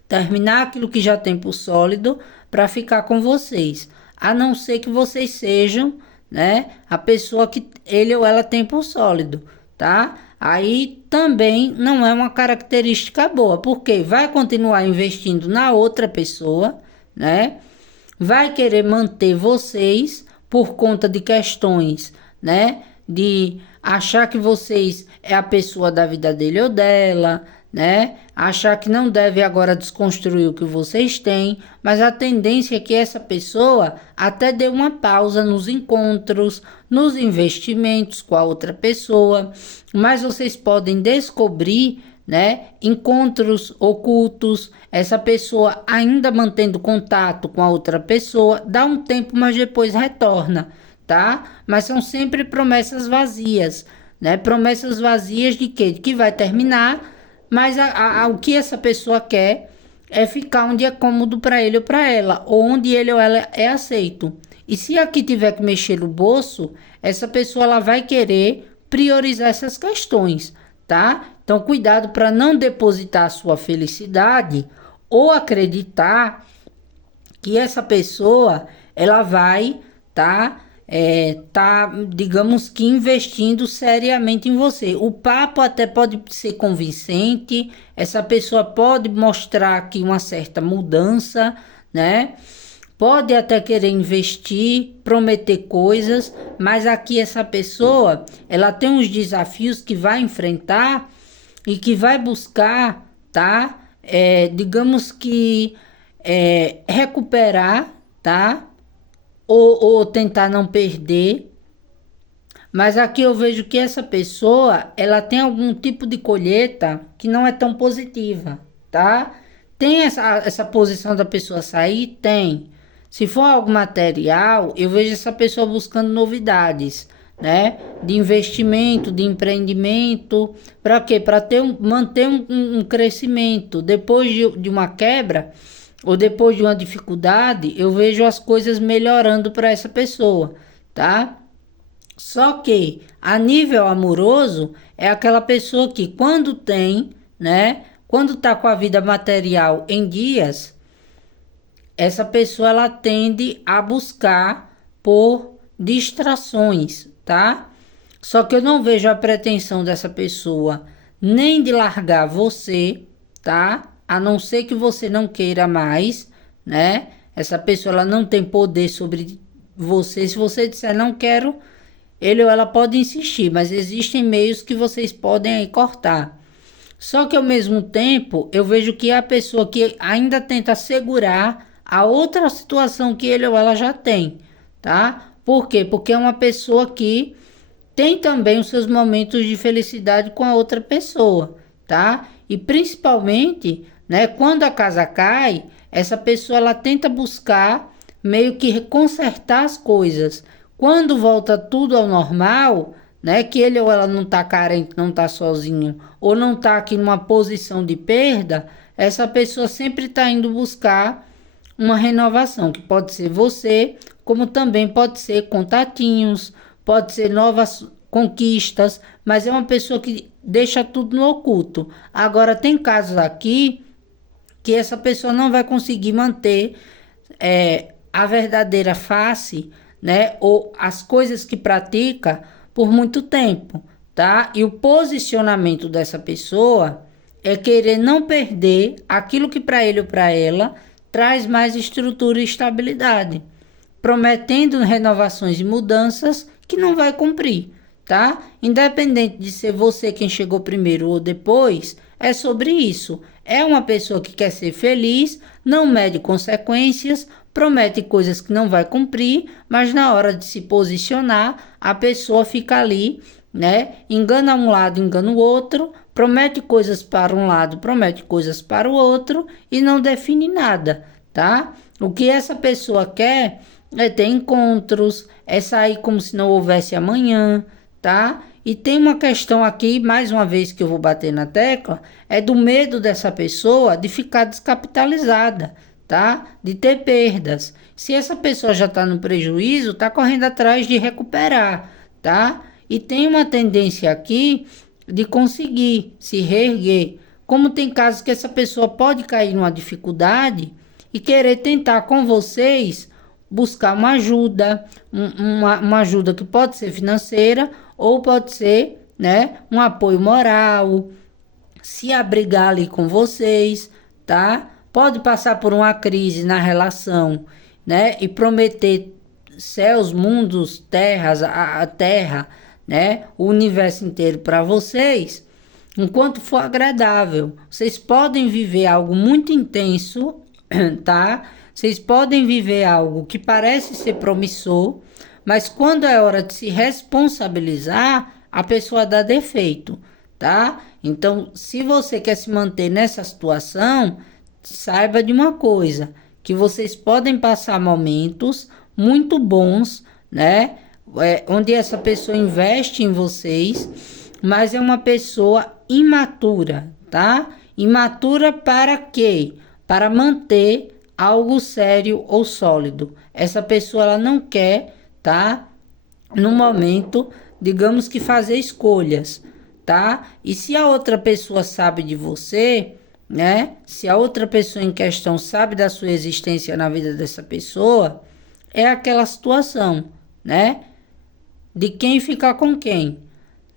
terminar aquilo que já tem por sólido para ficar com vocês, a não ser que vocês sejam, né, a pessoa que ele ou ela tem por sólido, tá? Aí também não é uma característica boa, porque vai continuar investindo na outra pessoa, né? Vai querer manter vocês por conta de questões, né? De achar que vocês é a pessoa da vida dele ou dela, né? Achar que não deve agora desconstruir o que vocês têm, mas a tendência é que essa pessoa até dê uma pausa nos encontros, nos investimentos com a outra pessoa, mas vocês podem descobrir, né, encontros ocultos, essa pessoa ainda mantendo contato com a outra pessoa, dá um tempo, mas depois retorna, tá? Mas são sempre promessas vazias, né? Promessas vazias de quê? De que vai terminar, mas o que essa pessoa quer é ficar onde é cômodo para ele ou para ela, ou onde ele ou ela é aceito. E se aqui tiver que mexer no bolso, essa pessoa ela vai querer priorizar essas questões, tá? Então, cuidado para não depositar a sua felicidade ou acreditar que essa pessoa ela vai digamos que investindo seriamente em você. O papo até pode ser convincente, essa pessoa pode mostrar aqui uma certa mudança, né? Pode até querer investir, prometer coisas, mas aqui essa pessoa, ela tem uns desafios que vai enfrentar e que vai buscar, tá? Digamos que recuperar, tá? Ou tentar não perder. Mas aqui eu vejo que essa pessoa, ela tem algum tipo de colheita que não é tão positiva, tá? Tem essa posição da pessoa sair? Tem. Se for algo material, eu vejo essa pessoa buscando novidades, né? De investimento, de empreendimento. Para quê? Para manter um crescimento. Depois de uma quebra ou depois de uma dificuldade, eu vejo as coisas melhorando para essa pessoa, tá? Só que a nível amoroso é aquela pessoa que quando tem, né? Quando tá com a vida material em dias, essa pessoa ela tende a buscar por distrações, tá? Só que eu não vejo a pretensão dessa pessoa nem de largar você, tá? A não ser que você não queira mais, né? Essa pessoa ela não tem poder sobre você. Se você disser não quero, ele ou ela pode insistir, mas existem meios que vocês podem aí cortar. Só que ao mesmo tempo, eu vejo que é a pessoa que ainda tenta segurar a outra situação que ele ou ela já tem, tá? Por quê? Porque é uma pessoa que tem também os seus momentos de felicidade com a outra pessoa, tá? E principalmente, né, quando a casa cai, essa pessoa ela tenta buscar meio que consertar as coisas. Quando volta tudo ao normal, né, que ele ou ela não tá carente, não tá sozinho, ou não tá aqui numa posição de perda, essa pessoa sempre tá indo buscar uma renovação, que pode ser você, como também pode ser contatinhos, pode ser novas conquistas, mas é uma pessoa que deixa tudo no oculto. Agora, tem casos aqui que essa pessoa não vai conseguir manter a verdadeira face, né, ou as coisas que pratica por muito tempo, tá? E o posicionamento dessa pessoa é querer não perder aquilo que para ele ou para ela traz mais estrutura e estabilidade, prometendo renovações e mudanças que não vai cumprir, tá? Independente de ser você quem chegou primeiro ou depois, é sobre isso. É uma pessoa que quer ser feliz, não mede consequências, promete coisas que não vai cumprir, mas na hora de se posicionar, a pessoa fica ali, né? Engana um lado, engana o outro, promete coisas para um lado, promete coisas para o outro e não define nada, tá? O que essa pessoa quer é ter encontros, é sair como se não houvesse amanhã, tá? E tem uma questão aqui, mais uma vez que eu vou bater na tecla, é do medo dessa pessoa de ficar descapitalizada, tá? De ter perdas. Se essa pessoa já está no prejuízo, está correndo atrás de recuperar, tá? E tem uma tendência aqui de conseguir se reerguer. Como tem casos que essa pessoa pode cair numa dificuldade e querer tentar com vocês buscar uma ajuda, uma ajuda que pode ser financeira ou pode ser, né, um apoio moral, se abrigar ali com vocês, tá? Pode passar por uma crise na relação, né, e prometer céus, mundos, terras, a terra, né, o universo inteiro para vocês, enquanto for agradável. Vocês podem viver algo muito intenso, tá? Vocês podem viver algo que parece ser promissor, mas quando é hora de se responsabilizar, a pessoa dá defeito, tá? Então, se você quer se manter nessa situação, saiba de uma coisa, que vocês podem passar momentos muito bons, né? Onde essa pessoa investe em vocês, mas é uma pessoa imatura, tá? Imatura para quê? Para manter algo sério ou sólido. Essa pessoa ela não quer, tá? No momento, digamos que fazer escolhas, tá? E se a outra pessoa sabe de você, né? Se a outra pessoa em questão sabe da sua existência na vida dessa pessoa, é aquela situação, né? De quem ficar com quem,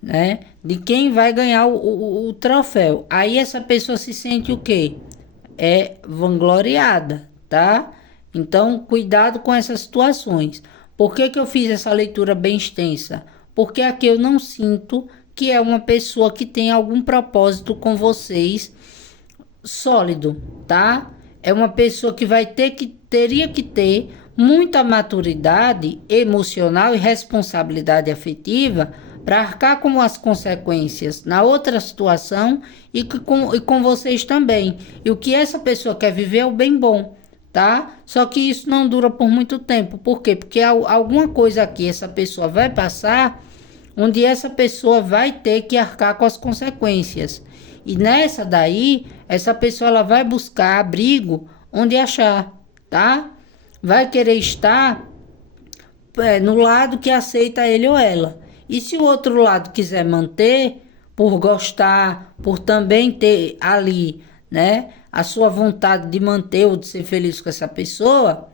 né? De quem vai ganhar o troféu. Aí essa pessoa se sente o quê? É vangloriada, tá? Então, cuidado com essas situações. Por que eu fiz essa leitura bem extensa? Porque aqui eu não sinto que é uma pessoa que tem algum propósito com vocês sólido, tá? É uma pessoa que teria que ter muita maturidade emocional e responsabilidade afetiva para arcar com as consequências na outra situação e com vocês também. E o que essa pessoa quer viver é o bem bom, tá? Só que isso não dura por muito tempo. Por quê? Porque alguma coisa aqui essa pessoa vai passar, onde essa pessoa vai ter que arcar com as consequências. E nessa daí, essa pessoa ela vai buscar abrigo onde achar, tá? Vai querer estar no lado que aceita ele ou ela. E se o outro lado quiser manter, por gostar, por também ter ali, né, a sua vontade de manter ou de ser feliz com essa pessoa,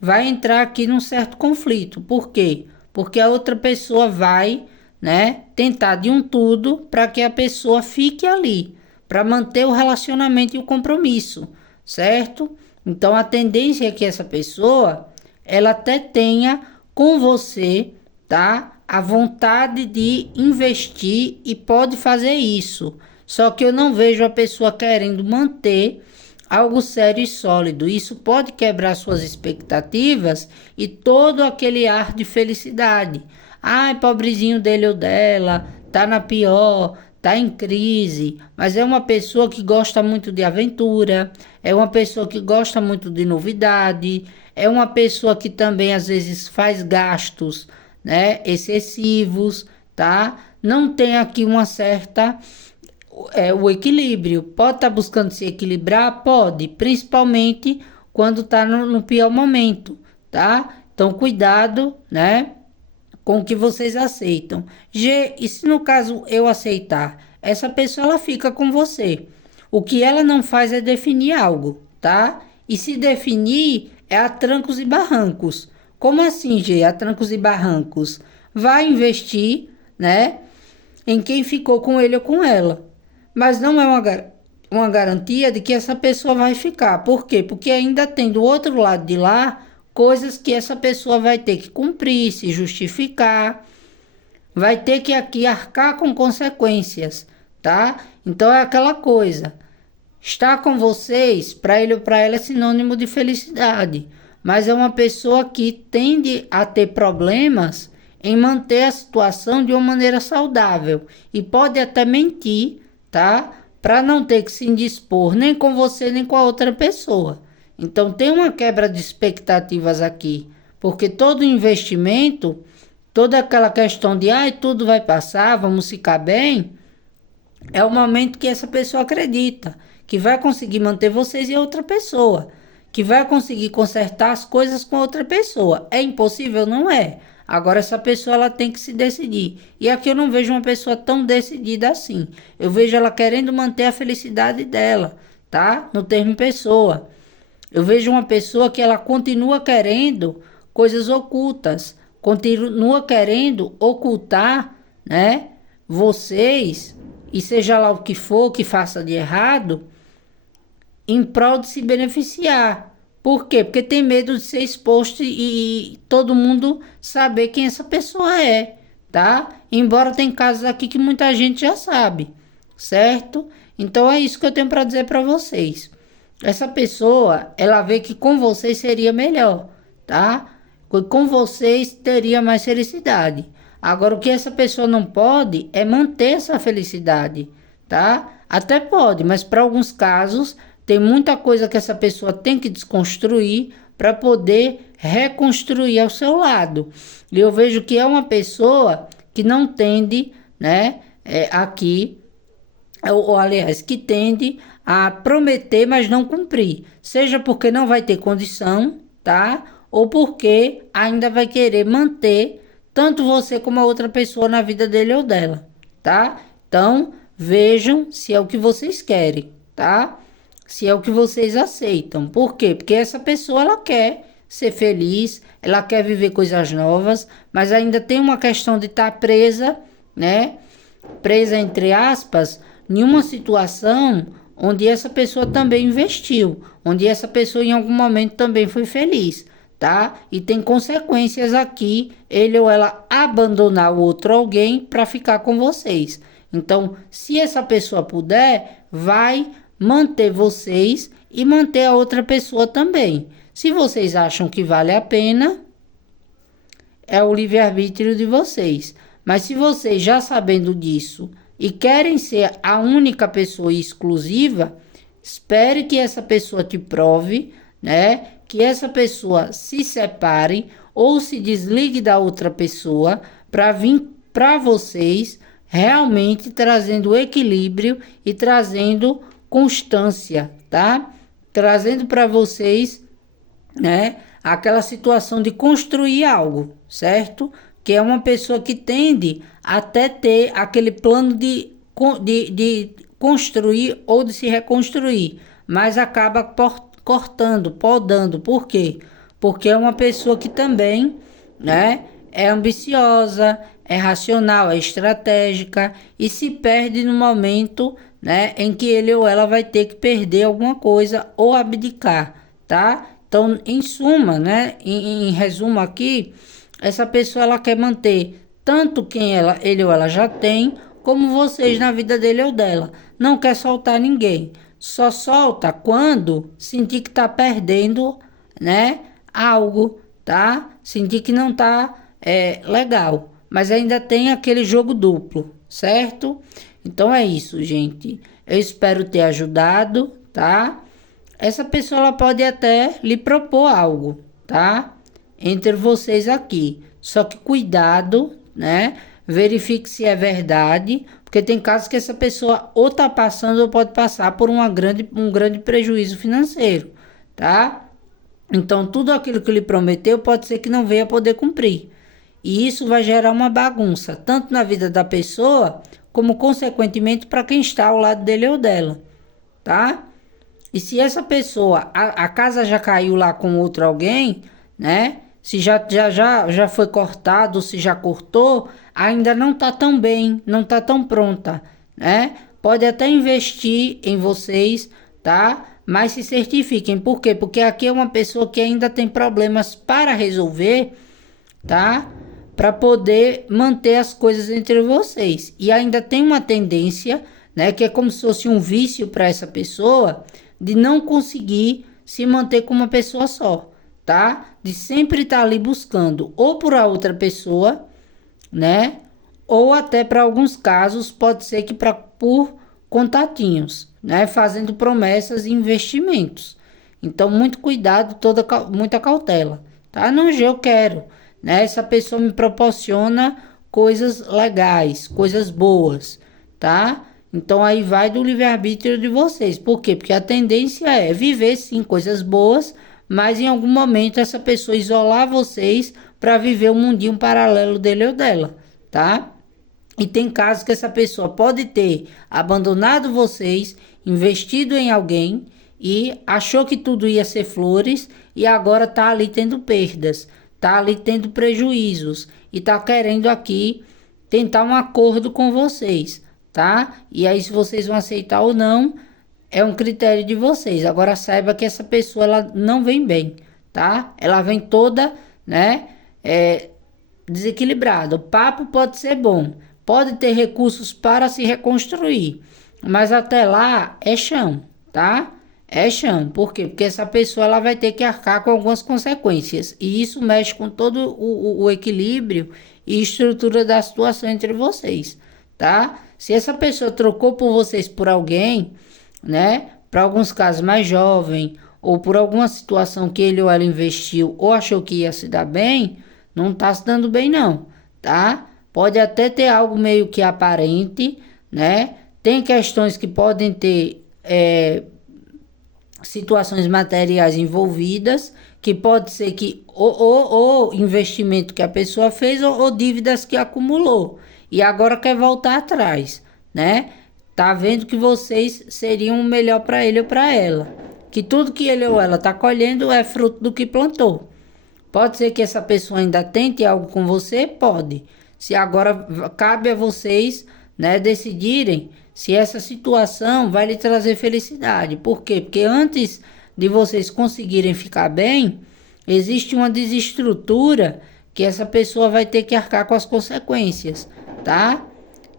vai entrar aqui num certo conflito. Por quê? Porque a outra pessoa vai, né, tentar de um tudo para que a pessoa fique ali, para manter o relacionamento e o compromisso, certo? Então a tendência é que essa pessoa, ela até tenha com você, tá? A vontade de investir e pode fazer isso. Só que eu não vejo a pessoa querendo manter algo sério e sólido. Isso pode quebrar suas expectativas e todo aquele ar de felicidade. Ai, pobrezinho dele ou dela, tá na pior, tá em crise, mas é uma pessoa que gosta muito de aventura, é uma pessoa que gosta muito de novidade, é uma pessoa que também às vezes faz gastos, né, excessivos, tá? Não tem aqui uma certa o equilíbrio. Pode estar buscando se equilibrar? Pode, principalmente quando está no pior momento, tá? Então cuidado, né, com o que vocês aceitam. G, e se no caso eu aceitar? Essa pessoa ela fica com você. O que ela não faz é definir algo, tá? E se definir é a trancos e barrancos. Como assim, G? A trancos e barrancos? Vai investir, né, em quem ficou com ele ou com ela. Mas não é uma garantia de que essa pessoa vai ficar. Por quê? Porque ainda tem do outro lado de lá coisas que essa pessoa vai ter que cumprir, se justificar, vai ter que aqui arcar com consequências, tá? Então é aquela coisa, estar com vocês, para ele ou para ela é sinônimo de felicidade, mas é uma pessoa que tende a ter problemas em manter a situação de uma maneira saudável e pode até mentir, tá? Para não ter que se indispor nem com você nem com a outra pessoa. Então tem uma quebra de expectativas aqui, porque todo investimento, toda aquela questão de, ai, tudo vai passar, vamos ficar bem, é o momento que essa pessoa acredita que vai conseguir manter vocês e outra pessoa, que vai conseguir consertar as coisas com outra pessoa. É impossível? Não é. Agora essa pessoa ela tem que se decidir. E aqui eu não vejo uma pessoa tão decidida assim. Eu vejo ela querendo manter a felicidade dela, tá? No termo pessoa. Eu vejo uma pessoa que ela continua querendo coisas ocultas, continua querendo ocultar, né, vocês, e seja lá o que for que faça de errado, em prol de se beneficiar. Por quê? Porque tem medo de ser exposto e todo mundo saber quem essa pessoa é, tá? Embora tem casos aqui que muita gente já sabe, certo? Então é isso que eu tenho para dizer para vocês. Essa pessoa, ela vê que com vocês seria melhor, tá? Com vocês teria mais felicidade. Agora, o que essa pessoa não pode é manter essa felicidade, tá? Até pode, mas para alguns casos tem muita coisa que essa pessoa tem que desconstruir para poder reconstruir ao seu lado. E eu vejo que é uma pessoa que não tende, né, ou aliás, que tende a prometer, mas não cumprir. Seja porque não vai ter condição, tá? Ou porque ainda vai querer manter tanto você como a outra pessoa na vida dele ou dela, tá? Então, vejam se é o que vocês querem, tá? Se é o que vocês aceitam. Por quê? Porque essa pessoa, ela quer ser feliz, ela quer viver coisas novas, mas ainda tem uma questão de estar presa, né? Presa, entre aspas, em uma situação onde essa pessoa também investiu, onde essa pessoa em algum momento também foi feliz, tá? E tem consequências aqui, ele ou ela abandonar o outro alguém para ficar com vocês. Então, se essa pessoa puder, vai manter vocês e manter a outra pessoa também. Se vocês acham que vale a pena, é o livre-arbítrio de vocês. Mas se vocês já sabendo disso e querem ser a única pessoa exclusiva, espere que essa pessoa te prove, né? Que essa pessoa se separe ou se desligue da outra pessoa para vir para vocês realmente trazendo equilíbrio e trazendo constância, tá? Trazendo para vocês, né, aquela situação de construir algo, certo? Que é uma pessoa que tende até ter aquele plano de construir ou de se reconstruir, mas acaba cortando, podando. Por quê? Porque é uma pessoa que também, né, é ambiciosa, é racional, é estratégica e se perde no momento, né, em que ele ou ela vai ter que perder alguma coisa ou abdicar, tá? Então, em suma, né, em resumo aqui, essa pessoa ela quer manter tanto quem ele ou ela já tem, como vocês na vida dele ou dela. Não quer soltar ninguém. Só solta quando sentir que tá perdendo, né, algo, tá? Sentir que não tá legal. Mas ainda tem aquele jogo duplo, certo? Então é isso, gente. Eu espero ter ajudado, tá? Essa pessoa ela pode até lhe propor algo, tá? Entre vocês aqui. Só que cuidado, né? Verifique se é verdade, porque tem casos que essa pessoa ou tá passando ou pode passar por um grande prejuízo financeiro, tá? Então, tudo aquilo que ele prometeu pode ser que não venha poder cumprir. E isso vai gerar uma bagunça, tanto na vida da pessoa, como consequentemente para quem está ao lado dele ou dela, tá? E se essa pessoa, a casa já caiu lá com outro alguém, né? Se já foi cortado, se já cortou, ainda não tá tão bem, não tá tão pronta, né? Pode até investir em vocês, tá? Mas se certifiquem. Por quê? Porque aqui é uma pessoa que ainda tem problemas para resolver, tá? Para poder manter as coisas entre vocês. E ainda tem uma tendência, né? Que é como se fosse um vício para essa pessoa de não conseguir se manter com uma pessoa só, tá? De sempre estar ali buscando ou por a outra pessoa, né? Ou até para alguns casos pode ser que por contatinhos, né? Fazendo promessas e investimentos. Então muito cuidado, muita cautela, tá? Não, eu quero, né? Essa pessoa me proporciona coisas legais, coisas boas, tá? Então aí vai do livre-arbítrio de vocês. Por quê? Porque a tendência é viver sim coisas boas, mas em algum momento essa pessoa isolar vocês para viver um mundinho paralelo dele ou dela, tá? E tem casos que essa pessoa pode ter abandonado vocês, investido em alguém e achou que tudo ia ser flores e agora tá ali tendo perdas, tá ali tendo prejuízos e tá querendo aqui tentar um acordo com vocês, tá? E aí se vocês vão aceitar ou não, é um critério de vocês. Agora saiba que essa pessoa ela não vem bem, tá? Ela vem toda, né, desequilibrada. O papo pode ser bom, pode ter recursos para se reconstruir, mas até lá é chão, tá? É chão. Por quê? Porque essa pessoa ela vai ter que arcar com algumas consequências e isso mexe com todo o equilíbrio e estrutura da situação entre vocês, tá? Se essa pessoa trocou por vocês por alguém, né? Para alguns casos mais jovem ou por alguma situação que ele ou ela investiu ou achou que ia se dar bem, não tá se dando bem não, tá? Pode até ter algo meio que aparente, né? Tem questões que podem ter situações materiais envolvidas, que pode ser que o investimento que a pessoa fez ou dívidas que acumulou e agora quer voltar atrás, né? Tá vendo que vocês seriam o melhor para ele ou para ela, que tudo que ele ou ela tá colhendo é fruto do que plantou. Pode ser que essa pessoa ainda tente algo com você? Pode. Se agora cabe a vocês, né, decidirem se essa situação vai lhe trazer felicidade. Por quê? Porque antes de vocês conseguirem ficar bem, existe uma desestrutura que essa pessoa vai ter que arcar com as consequências, tá?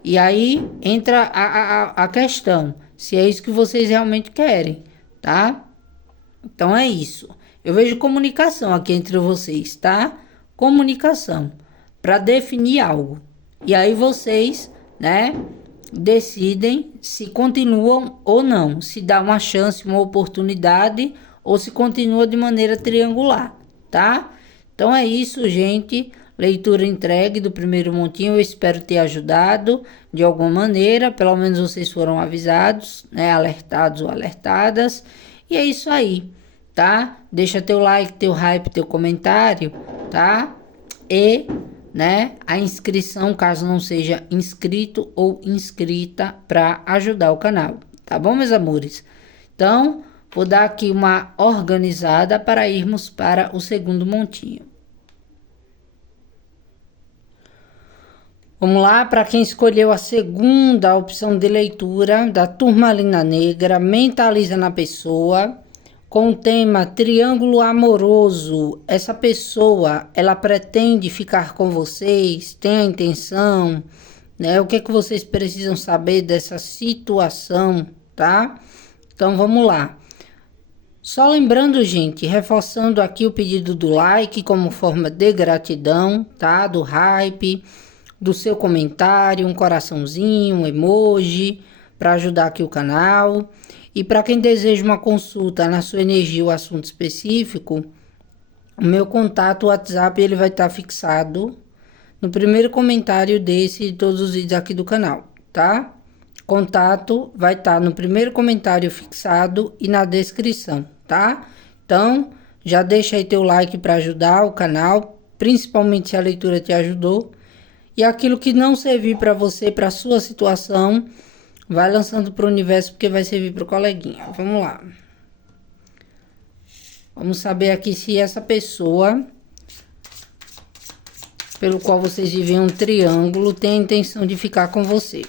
E aí entra a questão, se é isso que vocês realmente querem, tá? Então é isso. Eu vejo comunicação aqui entre vocês, tá? Comunicação para definir algo. E aí vocês, né, decidem se continuam ou não, se dá uma chance, uma oportunidade ou se continua de maneira triangular, tá? Então é isso, gente. Leitura entregue do primeiro montinho. Eu espero ter ajudado de alguma maneira. Pelo menos vocês foram avisados, né? Alertados ou alertadas. E é isso aí, tá? Deixa teu like, teu hype, teu comentário, tá? E, né, a inscrição, caso não seja inscrito ou inscrita, para ajudar o canal, tá bom, meus amores? Então, vou dar aqui uma organizada para irmos para o segundo montinho. Vamos lá, para quem escolheu a segunda opção de leitura da Turmalina Negra, Mentaliza na Pessoa, com o tema Triângulo Amoroso. Essa pessoa, ela pretende ficar com vocês, tem a intenção, né? O que é que vocês precisam saber dessa situação, tá? Então, vamos lá. Só lembrando, gente, reforçando aqui o pedido do like como forma de gratidão, tá? Do hype, do seu comentário, um coraçãozinho, um emoji, para ajudar aqui o canal. E para quem deseja uma consulta na sua energia ou assunto específico, o meu contato, o WhatsApp, ele vai estar fixado no primeiro comentário desse e todos os vídeos aqui do canal, tá? Contato vai estar no primeiro comentário fixado e na descrição, tá? Então, já deixa aí teu like para ajudar o canal, principalmente se a leitura te ajudou. E aquilo que não servir para você, para sua situação, vai lançando para o universo, porque vai servir para o coleguinha. Vamos lá. Vamos saber aqui se essa pessoa, pelo qual vocês vivem um triângulo, tem a intenção de ficar com você.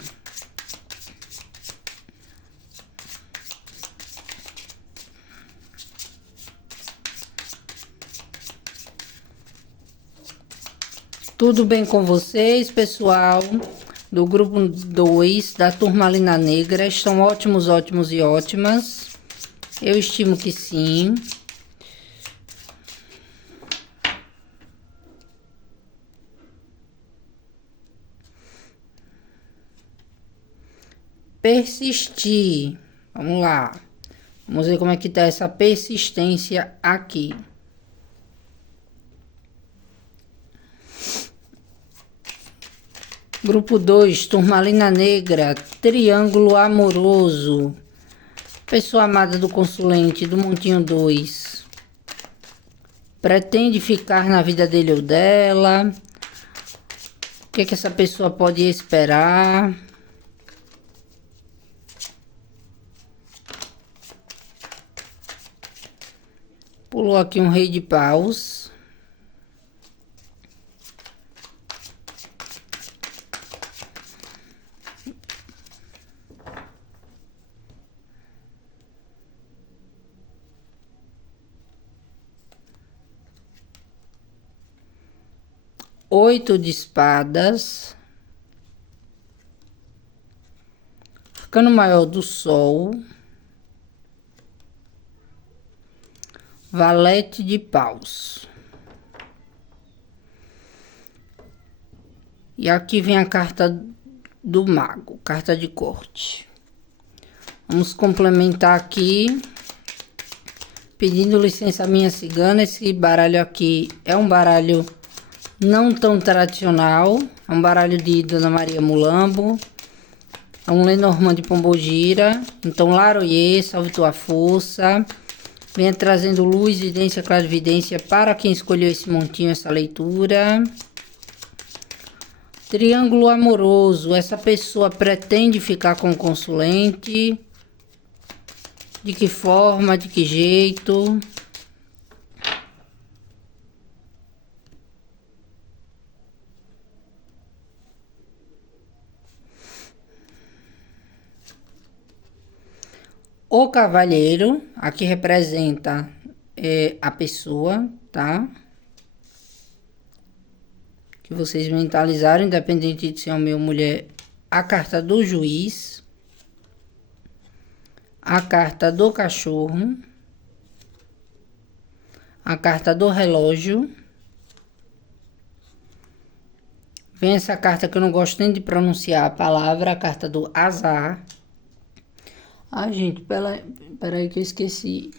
Tudo bem com vocês, pessoal? Do grupo 2 da Turmalina Negra. Estão ótimos, ótimos e ótimas. Eu estimo que sim. Persistir. Vamos lá. Vamos ver como é que tá essa persistência aqui. Grupo 2, turmalina negra, triângulo amoroso. Pessoa amada do consulente do Montinho 2. Pretende ficar na vida dele ou dela? O que é que essa pessoa pode esperar? Pulou aqui um rei de paus. Oito de espadas. Arcano maior do sol. Valete de paus. E aqui vem a carta do mago, carta de corte. Vamos complementar aqui, pedindo licença à minha cigana. Esse baralho aqui é um baralho não tão tradicional, é um baralho de Dona Maria Mulambo, é um Lenormand de Pombogira. Então, Laroye, salve tua força. Venha trazendo luz, vidência, clarividência para quem escolheu esse montinho, essa leitura. Triângulo amoroso. Essa pessoa pretende ficar com o consulente? De que forma? De que jeito? O cavalheiro, aqui representa a pessoa, tá? Que vocês mentalizaram, independente de ser homem ou mulher. A carta do juiz. A carta do cachorro. A carta do relógio. Vem essa carta que eu não gosto nem de pronunciar a palavra, a carta do azar. Ah, gente, peraí que eu esqueci.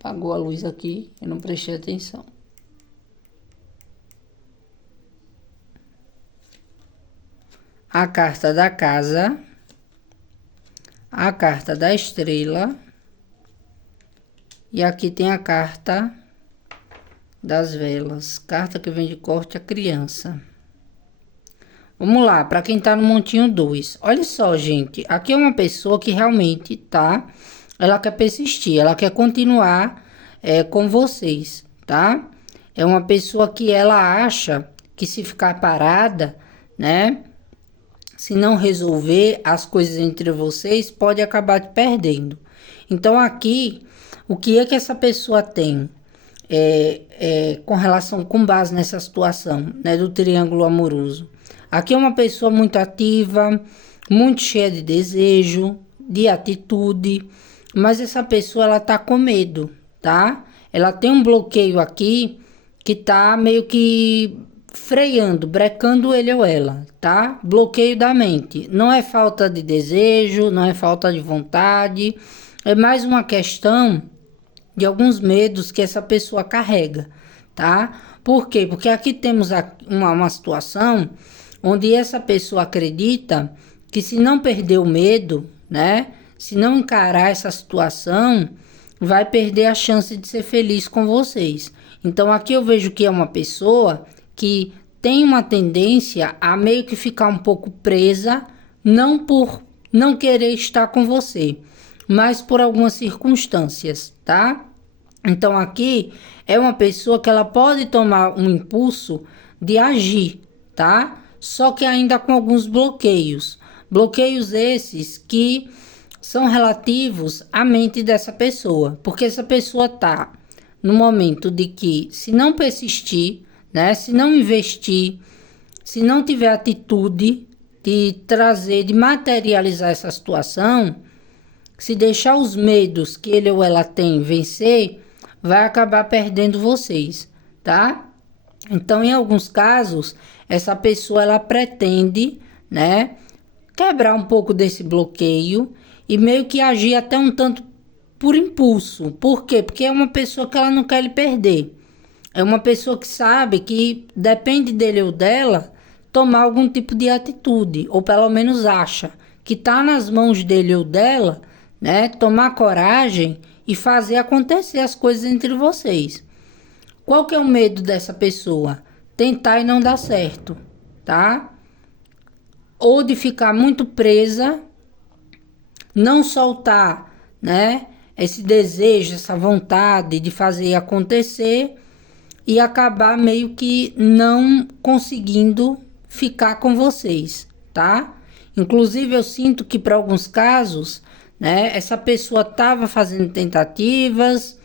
Apagou a luz aqui, eu não prestei atenção. A carta da casa. A carta da estrela. E aqui tem a carta das velas. Carta que vem de corte a criança. Vamos lá, para quem tá no Montinho 2. Olha só, gente. Aqui é uma pessoa que realmente tá... Ela quer persistir, ela quer continuar com vocês, tá? É uma pessoa que ela acha que se ficar parada, né? Se não resolver as coisas entre vocês, pode acabar te perdendo. Então, aqui, o que é que essa pessoa tem com base nessa situação, né? Do triângulo amoroso. Aqui é uma pessoa muito ativa, muito cheia de desejo, de atitude, mas essa pessoa, ela tá com medo, tá? Ela tem um bloqueio aqui que tá meio que freando, brecando ele ou ela, tá? Bloqueio da mente. Não é falta de desejo, não é falta de vontade, é mais uma questão de alguns medos que essa pessoa carrega, tá? Por quê? Porque aqui temos uma situação onde essa pessoa acredita que se não perder o medo, né? Se não encarar essa situação, vai perder a chance de ser feliz com vocês. Então, aqui eu vejo que é uma pessoa que tem uma tendência a meio que ficar um pouco presa, não por não querer estar com você, mas por algumas circunstâncias, tá? Então, aqui é uma pessoa que ela pode tomar um impulso de agir, tá? Só que ainda com alguns bloqueios. Bloqueios esses que são relativos à mente dessa pessoa. Porque essa pessoa tá no momento de que, se não persistir, né? Se não investir, se não tiver atitude de trazer, de materializar essa situação, se deixar os medos que ele ou ela tem vencer, vai acabar perdendo vocês, tá? Então, em alguns casos, essa pessoa, ela pretende, né, quebrar um pouco desse bloqueio e meio que agir até um tanto por impulso. Por quê? Porque é uma pessoa que ela não quer lhe perder. É uma pessoa que sabe que depende dele ou dela tomar algum tipo de atitude, ou pelo menos acha que está nas mãos dele ou dela, né, tomar coragem e fazer acontecer as coisas entre vocês. Qual que é o medo dessa pessoa? Tentar e não dar certo, tá? Ou de ficar muito presa, não soltar, né, esse desejo, essa vontade de fazer acontecer e acabar meio que não conseguindo ficar com vocês, tá? Inclusive eu sinto que para alguns casos, né, essa pessoa estava fazendo tentativas,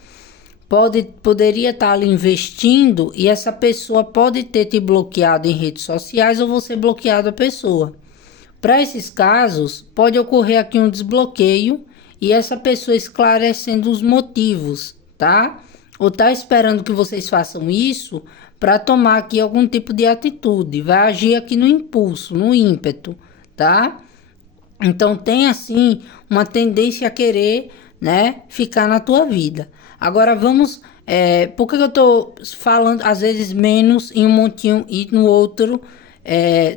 poderia estar ali investindo e essa pessoa pode ter te bloqueado em redes sociais ou você bloqueado a pessoa. Para esses casos, pode ocorrer aqui um desbloqueio e essa pessoa esclarecendo os motivos, tá? Ou tá esperando que vocês façam isso para tomar aqui algum tipo de atitude, vai agir aqui no impulso, no ímpeto, tá? Então tem assim uma tendência a querer, né, ficar na tua vida. Agora vamos, por que eu tô falando às vezes menos em um montinho e no outro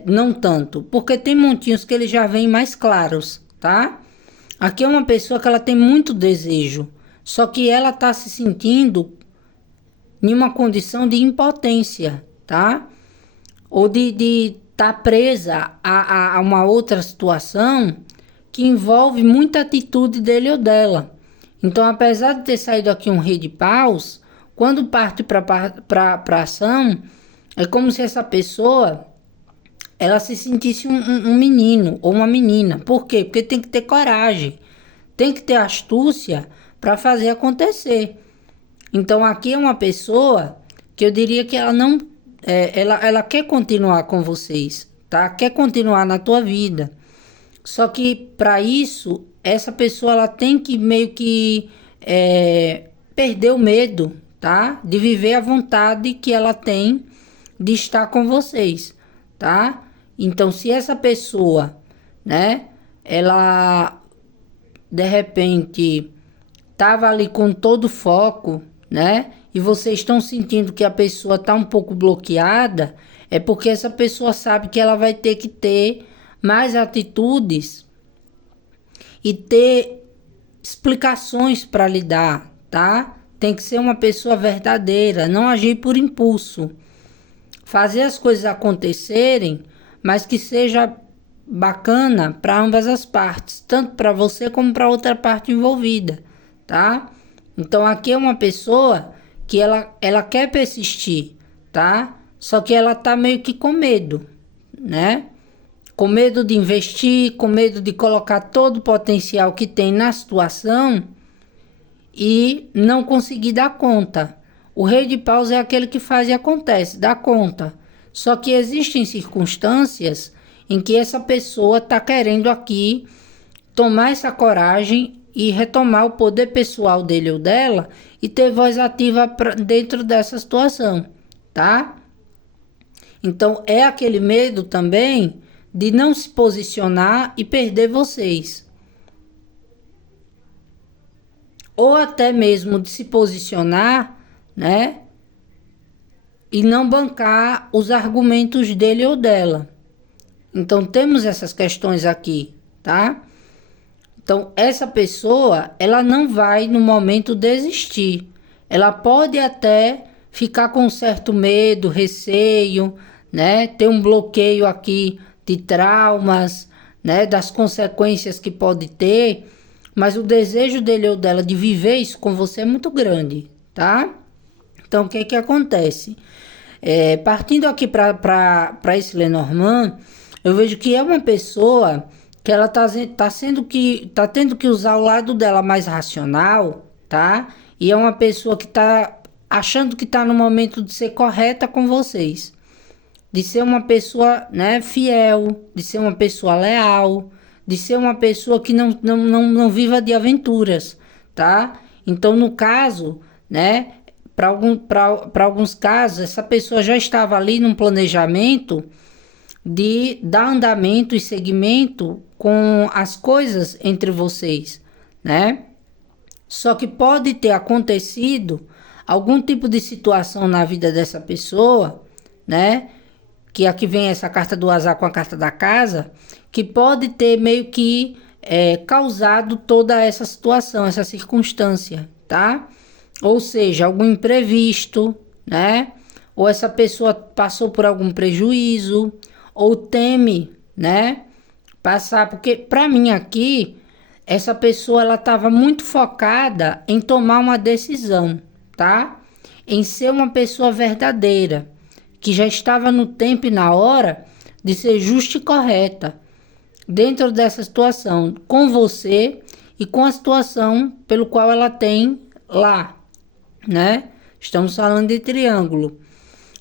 não tanto? Porque tem montinhos que eles já vêm mais claros, tá? Aqui é uma pessoa que ela tem muito desejo, só que ela tá se sentindo em uma condição de impotência, tá? Ou de tá presa a uma outra situação que envolve muita atitude dele ou dela. Então, apesar de ter saído aqui um rei de paus, quando parte para ação, é como se essa pessoa ela se sentisse um menino ou uma menina. Por quê? Porque tem que ter coragem, tem que ter astúcia para fazer acontecer. Então, aqui é uma pessoa que eu diria que ela não ela quer continuar com vocês, tá? Quer continuar na tua vida. Só que para isso, essa pessoa ela tem que meio que perder o medo, tá? De viver a vontade que ela tem de estar com vocês, tá? Então, se essa pessoa, né, ela de repente tava ali com todo o foco, né? E vocês estão sentindo que a pessoa tá um pouco bloqueada, é porque essa pessoa sabe que ela vai ter que ter mais atitudes e ter explicações para lhe dar, tá? Tem que ser uma pessoa verdadeira, não agir por impulso. Fazer as coisas acontecerem, mas que seja bacana para ambas as partes, tanto para você como para outra parte envolvida, tá? Então aqui é uma pessoa que ela quer persistir, tá? Só que ela tá meio que com medo, né? Com medo de investir, com medo de colocar todo o potencial que tem na situação e não conseguir dar conta. O rei de paus é aquele que faz e acontece, dá conta. Só que existem circunstâncias em que essa pessoa está querendo aqui tomar essa coragem e retomar o poder pessoal dele ou dela e ter voz ativa dentro dessa situação, tá? Então é aquele medo também de não se posicionar e perder vocês. Ou até mesmo de se posicionar, né? E não bancar os argumentos dele ou dela. Então temos essas questões aqui, tá? Então essa pessoa, ela não vai no momento desistir. Ela pode até ficar com certo medo, receio, né? Ter um bloqueio aqui de traumas, né? Das consequências que pode ter, mas o desejo dele ou dela de viver isso com você é muito grande, tá? Então o que que acontece? Partindo aqui para esse Lenormand, eu vejo que é uma pessoa que ela tá tendo que usar o lado dela mais racional, tá? E é uma pessoa que tá achando que tá no momento de ser correta com vocês, de ser uma pessoa, né, fiel, de ser uma pessoa leal, de ser uma pessoa que não viva de aventuras, tá? Então, no caso, né, para alguns casos, essa pessoa já estava ali num planejamento de dar andamento e seguimento com as coisas entre vocês, né? Só que pode ter acontecido algum tipo de situação na vida dessa pessoa, né? que aqui vem essa carta do azar com a carta da casa, que pode ter meio que causado toda essa situação, essa circunstância, tá? Ou seja, algum imprevisto, né? Ou essa pessoa passou por algum prejuízo, ou teme, né? Passar, porque para mim aqui, essa pessoa ela estava muito focada em tomar uma decisão, tá? Em ser uma pessoa verdadeira, que já estava no tempo e na hora de ser justa e correta dentro dessa situação, com você e com a situação pelo qual ela tem lá, né? Estamos falando de triângulo.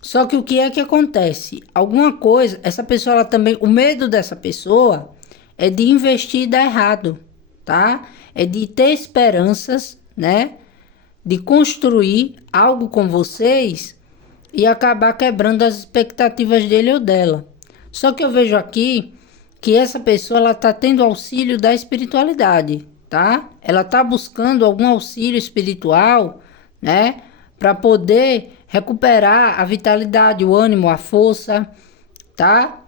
Só que o que é que acontece? Alguma coisa, essa pessoa ela também, o medo dessa pessoa é de investir e dar errado, tá? É de ter esperanças, né? De construir algo com vocês e acabar quebrando as expectativas dele ou dela. Só que eu vejo aqui que essa pessoa ela tá tendo auxílio da espiritualidade, tá? Ela tá buscando algum auxílio espiritual, né? Para poder recuperar a vitalidade, o ânimo, a força, tá?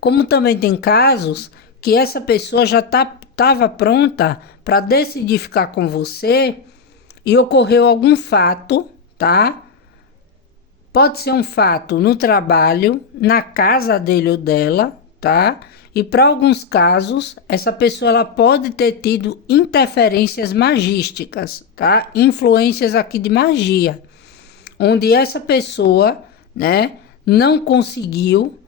Como também tem casos que essa pessoa já estava pronta para decidir ficar com você e ocorreu algum fato, tá? Pode ser um fato no trabalho, na casa dele ou dela, tá? E para alguns casos, essa pessoa ela pode ter tido interferências magísticas, tá? Influências aqui de magia, onde essa pessoa, né, não conseguiu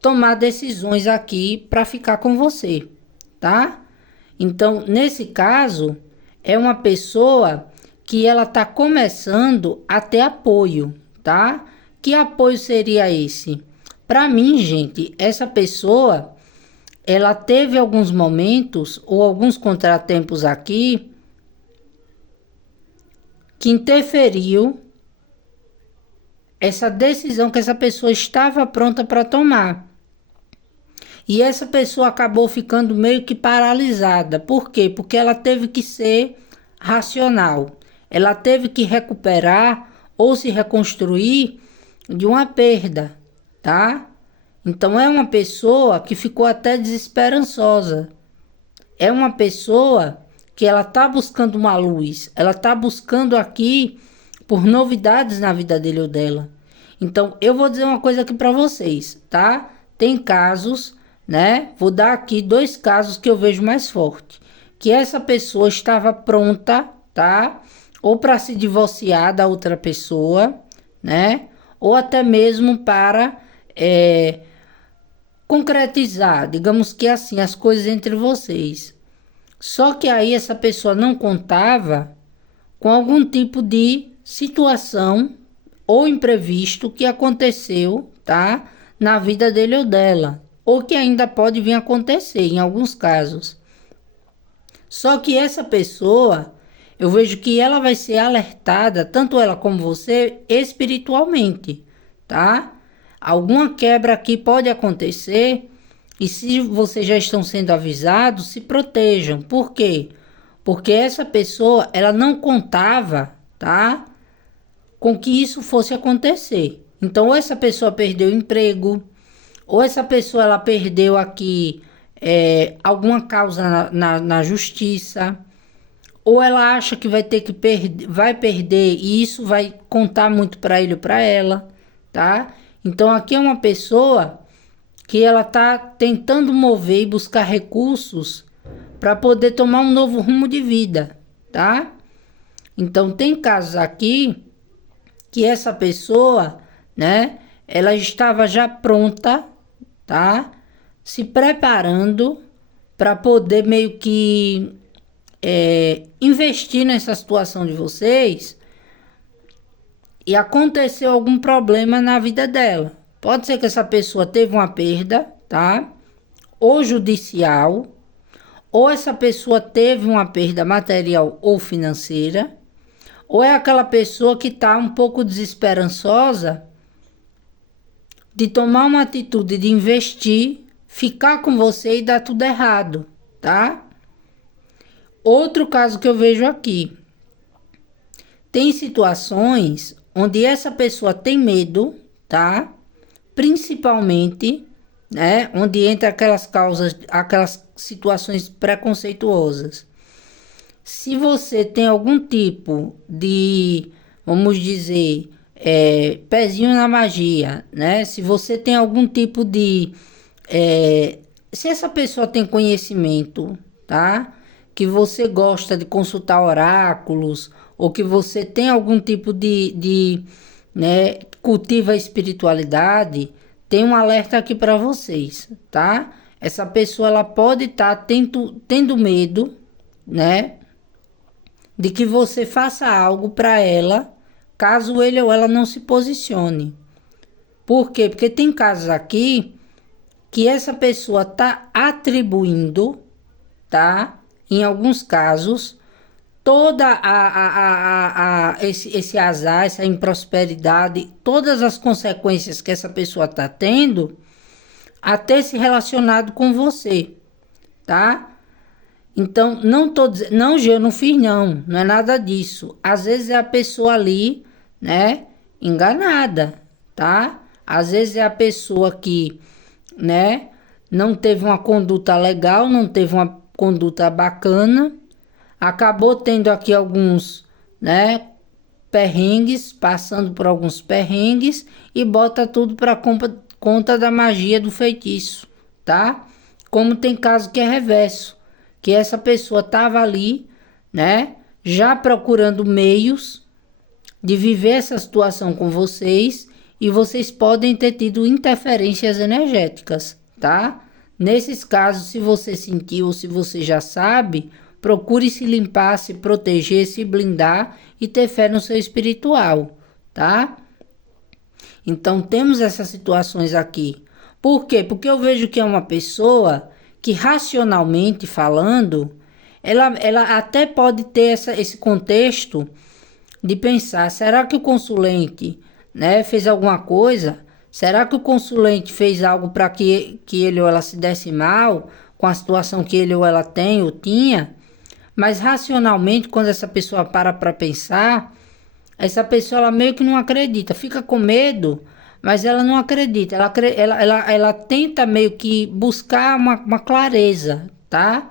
tomar decisões aqui para ficar com você, tá? Então, nesse caso, é uma pessoa que ela tá começando a ter apoio, tá? Que apoio seria esse? Para mim, gente, essa pessoa, ela teve alguns momentos ou alguns contratempos aqui que interferiu essa decisão que essa pessoa estava pronta para tomar. E essa pessoa acabou ficando meio que paralisada. Por quê? Porque ela teve que ser racional. Ela teve que recuperar ou se reconstruir de uma perda, tá? Então é uma pessoa que ficou até desesperançosa. É uma pessoa que ela tá buscando uma luz. Ela tá buscando aqui por novidades na vida dele ou dela. Então eu vou dizer uma coisa aqui para vocês, tá? Tem casos, né? Vou dar aqui 2 casos que eu vejo mais forte. Que essa pessoa estava pronta, tá? Ou para se divorciar da outra pessoa, né? Ou até mesmo para concretizar, digamos que assim, as coisas entre vocês. Só que aí essa pessoa não contava com algum tipo de situação ou imprevisto que aconteceu, tá? Na vida dele ou dela. Ou que ainda pode vir a acontecer em alguns casos. Só que essa pessoa, eu vejo que ela vai ser alertada, tanto ela como você, espiritualmente, tá? Alguma quebra aqui pode acontecer e se vocês já estão sendo avisados, se protejam. Por quê? Porque essa pessoa, ela não contava, tá? Com que isso fosse acontecer. Então, ou essa pessoa perdeu o emprego, ou essa pessoa ela perdeu aqui alguma causa na justiça, ou ela acha que vai ter que vai perder e isso vai contar muito para ele ou para ela, tá? Então aqui é uma pessoa que ela tá tentando mover e buscar recursos para poder tomar um novo rumo de vida, tá? Então tem casos aqui que essa pessoa, né, ela estava já pronta, tá? Se preparando para poder meio que investir nessa situação de vocês e aconteceu algum problema na vida dela. Pode ser que essa pessoa teve uma perda, tá? Ou judicial, ou essa pessoa teve uma perda material ou financeira, ou é aquela pessoa que está um pouco desesperançosa de tomar uma atitude de investir, ficar com você e dar tudo errado, tá? Outro caso que eu vejo aqui. Tem situações onde essa pessoa tem medo, tá? Principalmente, né? Onde entra aquelas causas, aquelas situações preconceituosas. Se você tem algum tipo de, vamos dizer, pezinho na magia, né? Se você tem algum tipo de, se essa pessoa tem conhecimento, tá? Que você gosta de consultar oráculos, ou que você tem algum tipo de né, cultiva a espiritualidade, tem um alerta aqui para vocês, tá? Essa pessoa ela pode estar tendo medo, né? De que você faça algo para ela, caso ele ou ela não se posicione. Por quê? Porque tem casos aqui que essa pessoa está atribuindo, tá? Em alguns casos, toda esse azar, essa improsperidade, todas as consequências que essa pessoa está tendo, até se relacionado com você, tá? Então, não tô dizendo, não, Gê, eu não fiz não é nada disso. Às vezes é a pessoa ali, né, enganada, tá? Às vezes é a pessoa que, né, não teve uma conduta legal, não teve uma conduta bacana, acabou tendo aqui alguns, né, perrengues, passando por alguns perrengues e bota tudo para conta da magia do feitiço, tá? Como tem caso que é reverso, que essa pessoa estava ali, né, já procurando meios de viver essa situação com vocês e vocês podem ter tido interferências energéticas, tá? Nesses casos, se você sentiu ou se você já sabe, procure se limpar, se proteger, se blindar e ter fé no seu espiritual, tá? Então temos essas situações aqui. Por quê? Porque eu vejo que é uma pessoa que racionalmente falando, ela até pode ter esse contexto de pensar, será que o consulente, né, fez alguma coisa? Será que o consulente fez algo para que ele ou ela se desse mal com a situação que ele ou ela tem ou tinha? Mas racionalmente, quando essa pessoa para pensar, essa pessoa ela meio que não acredita, fica com medo, mas ela não acredita. Ela tenta meio que buscar uma clareza, tá?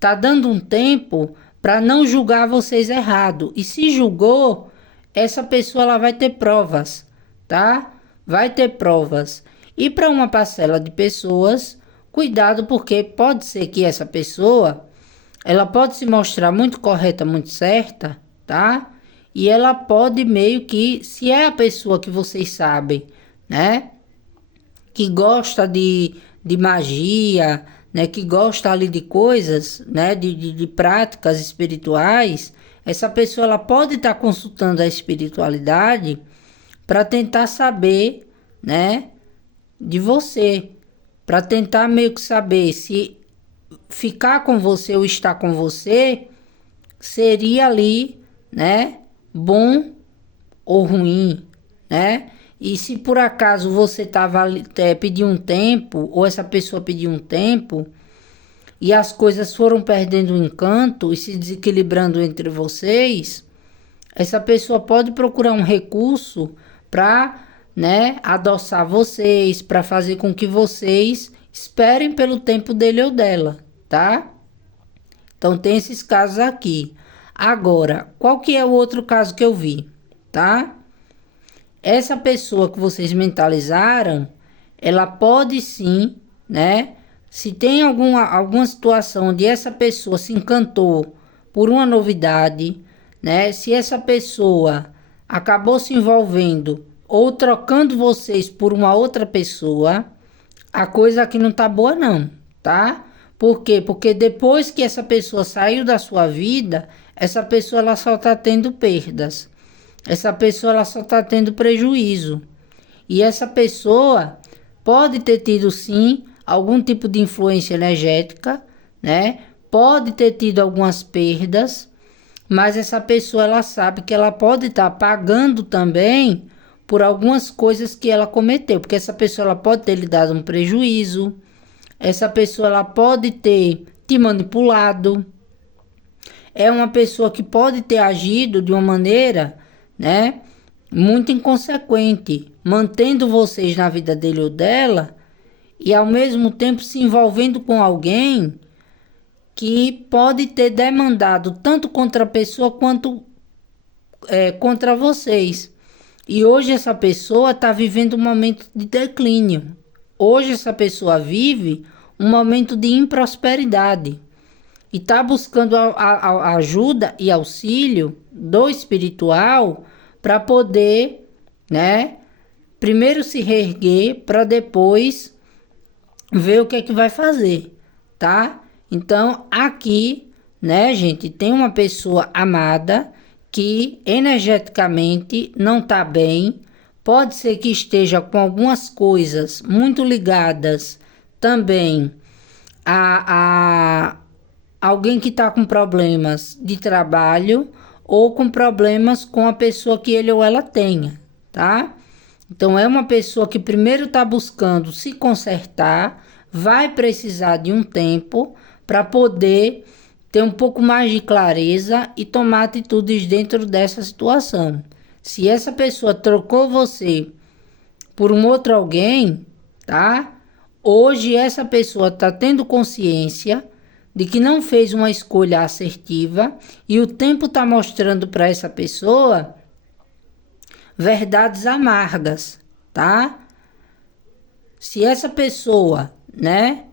Tá dando um tempo para não julgar vocês errado. E se julgou, essa pessoa ela vai ter provas, tá? Vai ter provas. E para uma parcela de pessoas, cuidado, porque pode ser que essa pessoa ela pode se mostrar muito correta, muito certa, tá? E ela pode meio que, se é a pessoa que vocês sabem, né? Que gosta de magia, né? Que gosta ali de coisas, né? De práticas espirituais, essa pessoa ela pode estar consultando a espiritualidade para tentar saber, né? De você, para tentar meio que saber se ficar com você ou estar com você seria ali, né, bom ou ruim, né? E se por acaso você tava pediu um tempo ou essa pessoa pediu um tempo e as coisas foram perdendo o encanto e se desequilibrando entre vocês, essa pessoa pode procurar um recurso para, né, adoçar vocês, para fazer com que vocês esperem pelo tempo dele ou dela, tá? Então tem esses casos aqui. Agora, qual que é o outro caso que eu vi, tá? Essa pessoa que vocês mentalizaram, ela pode sim, né? Se tem alguma situação onde essa pessoa se encantou por uma novidade, né? Se essa pessoa acabou se envolvendo ou trocando vocês por uma outra pessoa, a coisa aqui não tá boa não, tá? Por quê? Porque depois que essa pessoa saiu da sua vida, essa pessoa ela só tá tendo perdas. Essa pessoa ela só tá tendo prejuízo. E essa pessoa pode ter tido sim algum tipo de influência energética, né? Pode ter tido algumas perdas, mas essa pessoa ela sabe que ela pode estar pagando também por algumas coisas que ela cometeu, porque essa pessoa ela pode ter lhe dado um prejuízo, essa pessoa ela pode ter te manipulado, é uma pessoa que pode ter agido de uma maneira, né, muito inconsequente, mantendo vocês na vida dele ou dela e ao mesmo tempo se envolvendo com alguém que pode ter demandado tanto contra a pessoa quanto contra vocês. E hoje essa pessoa está vivendo um momento de declínio. Hoje essa pessoa vive um momento de improsperidade e está buscando a ajuda e auxílio do espiritual para poder, né, primeiro se reerguer para depois ver o que é que vai fazer, tá? Então aqui, né, gente, tem uma pessoa amada que energeticamente não está bem, pode ser que esteja com algumas coisas muito ligadas também a alguém que está com problemas de trabalho ou com problemas com a pessoa que ele ou ela tenha, tá? Então é uma pessoa que primeiro está buscando se consertar, vai precisar de um tempo para poder ter um pouco mais de clareza e tomar atitudes dentro dessa situação. Se essa pessoa trocou você por um outro alguém, tá? Hoje essa pessoa está tendo consciência de que não fez uma escolha assertiva e o tempo está mostrando para essa pessoa verdades amargas, tá? Se essa pessoa, né,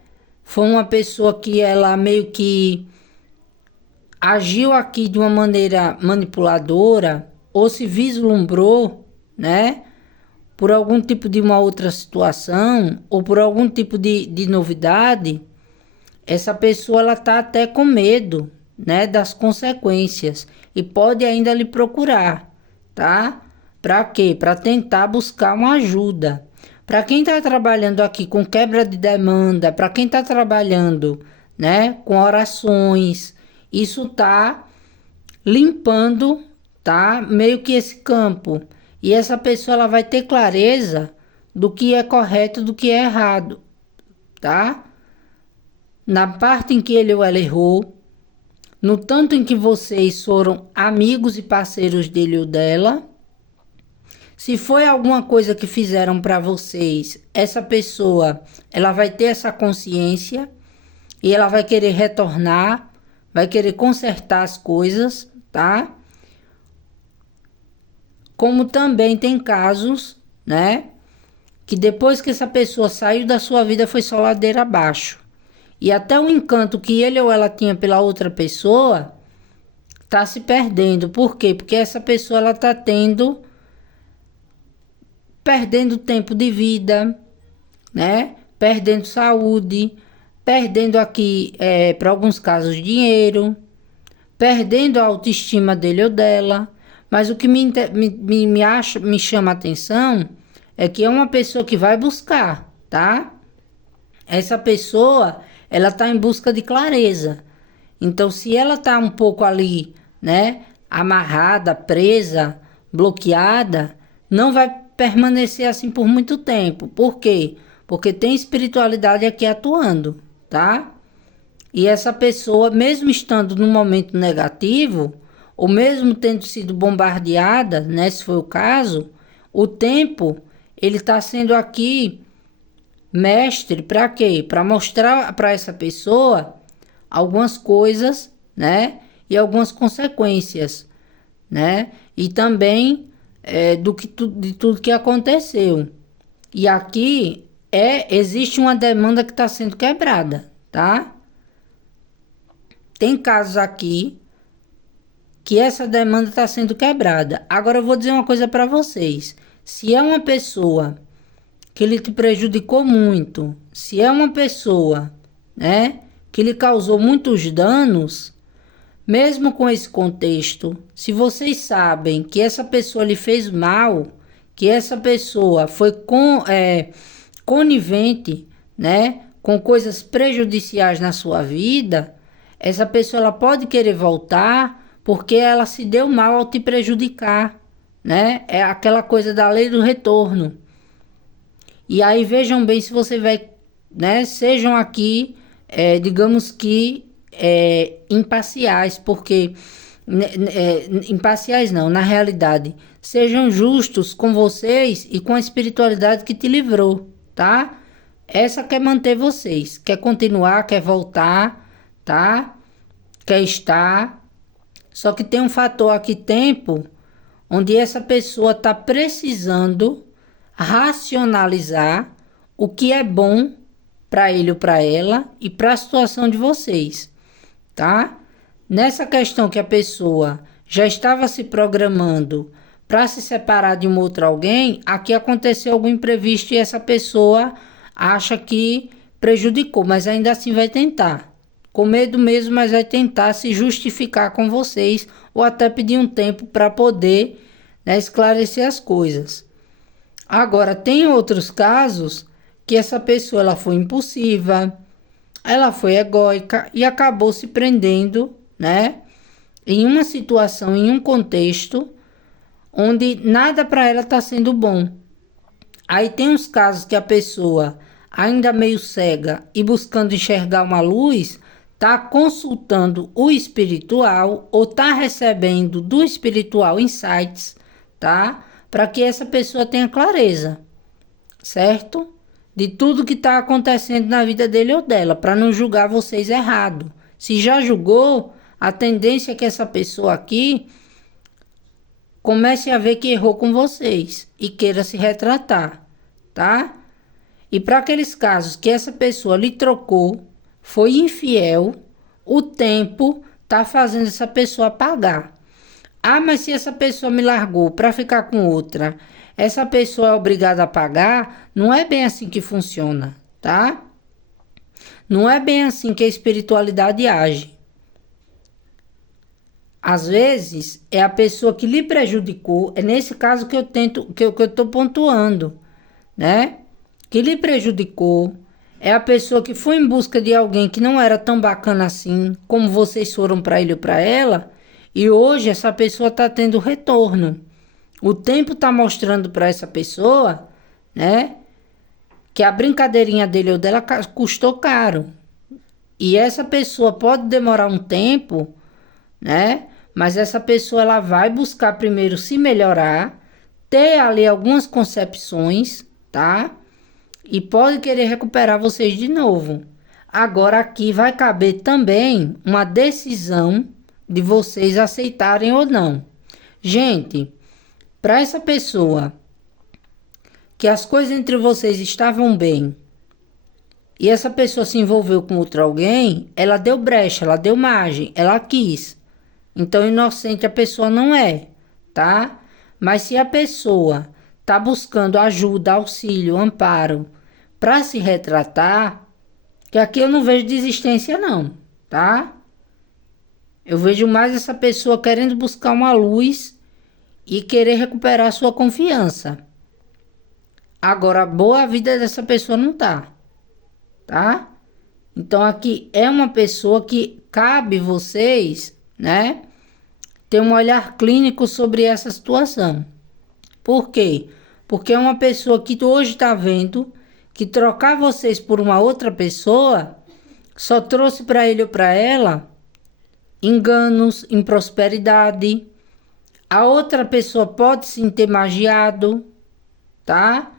foi uma pessoa que ela meio que agiu aqui de uma maneira manipuladora ou se vislumbrou, né, por algum tipo de uma outra situação ou por algum tipo de novidade, essa pessoa ela tá até com medo, né, das consequências e pode ainda lhe procurar, tá? Para quê? Para tentar buscar uma ajuda. Para quem está trabalhando aqui com quebra de demanda, para quem está trabalhando, né, com orações, isso tá limpando, tá? Meio que esse campo. E essa pessoa ela vai ter clareza do que é correto, do que é errado, tá? Na parte em que ele ou ela errou, no tanto em que vocês foram amigos e parceiros dele ou dela. Se foi alguma coisa que fizeram para vocês, essa pessoa, ela vai ter essa consciência e ela vai querer retornar, vai querer consertar as coisas, tá? Como também tem casos, né, que depois que essa pessoa saiu da sua vida foi só ladeira abaixo. E até o encanto que ele ou ela tinha pela outra pessoa tá se perdendo. Por quê? Porque essa pessoa ela tá perdendo tempo de vida, né? Perdendo saúde, perdendo aqui, para alguns casos, dinheiro, perdendo a autoestima dele ou dela. Mas o que me chama a atenção é que é uma pessoa que vai buscar, tá? Essa pessoa, ela tá em busca de clareza. Então, se ela tá um pouco ali, né, amarrada, presa, bloqueada, não vai permanecer assim por muito tempo. Por quê? Porque tem espiritualidade aqui atuando, tá? E essa pessoa, mesmo estando num momento negativo, ou mesmo tendo sido bombardeada, né, se foi o caso, o tempo, ele está sendo aqui mestre para quê? Para mostrar para essa pessoa algumas coisas, né, e algumas consequências, né, e também de tudo que aconteceu. E aqui existe uma demanda que está sendo quebrada, tá? Tem casos aqui que essa demanda está sendo quebrada. Agora eu vou dizer uma coisa para vocês. Se é uma pessoa que lhe te prejudicou muito, se é uma pessoa, né, que lhe causou muitos danos, mesmo com esse contexto, se vocês sabem que essa pessoa lhe fez mal, que essa pessoa foi conivente, né, com coisas prejudiciais na sua vida, essa pessoa ela pode querer voltar porque ela se deu mal ao te prejudicar, né? É aquela coisa da lei do retorno. E aí vejam bem se você vai, né? Sejam aqui, digamos que imparciais, porque imparciais não, na realidade, sejam justos com vocês e com a espiritualidade que te livrou, tá? Essa quer manter vocês, quer continuar, quer voltar, tá? Quer estar. Só que tem um fator aqui, tempo, onde essa pessoa está precisando racionalizar o que é bom para ele ou para ela e para a situação de vocês, tá? Nessa questão que a pessoa já estava se programando para se separar de um outro alguém, aqui aconteceu algum imprevisto e essa pessoa acha que prejudicou, mas ainda assim vai tentar. Com medo mesmo, mas vai tentar se justificar com vocês ou até pedir um tempo para poder, né, esclarecer as coisas. Agora, tem outros casos que essa pessoa ela foi impulsiva, ela foi egóica e acabou se prendendo, né, em uma situação, em um contexto onde nada para ela está sendo bom. Aí tem uns casos que a pessoa, ainda meio cega e buscando enxergar uma luz, está consultando o espiritual ou está recebendo do espiritual insights, tá? Para que essa pessoa tenha clareza, certo? De tudo que está acontecendo na vida dele ou dela, para não julgar vocês errado. Se já julgou, a tendência é que essa pessoa aqui comece a ver que errou com vocês e queira se retratar, tá? E para aqueles casos que essa pessoa lhe trocou, foi infiel, o tempo tá fazendo essa pessoa pagar. Ah, mas se essa pessoa me largou para ficar com outra, essa pessoa é obrigada a pagar? Não é bem assim que funciona, tá? Não é bem assim que a espiritualidade age. Às vezes, é a pessoa que lhe prejudicou, é nesse caso que eu estou pontuando, né? Que lhe prejudicou, é a pessoa que foi em busca de alguém que não era tão bacana assim, como vocês foram para ele ou para ela, e hoje essa pessoa está tendo retorno. O tempo está mostrando para essa pessoa, né, que a brincadeirinha dele ou dela custou caro. E essa pessoa pode demorar um tempo, né? Mas essa pessoa ela vai buscar primeiro se melhorar, ter ali algumas concepções, tá? E pode querer recuperar vocês de novo. Agora aqui vai caber também uma decisão de vocês aceitarem ou não. Gente, para essa pessoa que as coisas entre vocês estavam bem e essa pessoa se envolveu com outro alguém, ela deu brecha, ela deu margem, ela quis. Então, inocente a pessoa não é, tá? Mas se a pessoa tá buscando ajuda, auxílio, amparo para se retratar, que aqui eu não vejo desistência não, tá? Eu vejo mais essa pessoa querendo buscar uma luz e querer recuperar sua confiança. Agora, boa vida dessa pessoa não tá? Então, aqui é uma pessoa que cabe vocês, né, ter um olhar clínico sobre essa situação. Por quê? Porque é uma pessoa que hoje está vendo que trocar vocês por uma outra pessoa só trouxe para ele ou para ela enganos, improsperidade. A outra pessoa pode sim ter magiado, tá?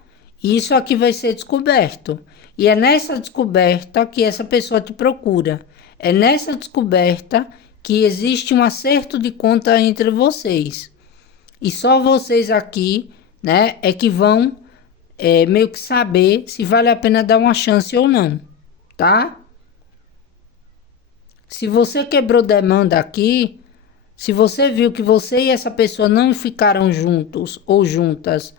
E isso aqui vai ser descoberto. E é nessa descoberta que essa pessoa te procura. É nessa descoberta que existe um acerto de conta entre vocês. E só vocês aqui, né, é que vão meio que saber se vale a pena dar uma chance ou não, tá? Se você quebrou demanda aqui, se você viu que você e essa pessoa não ficaram juntos ou juntas,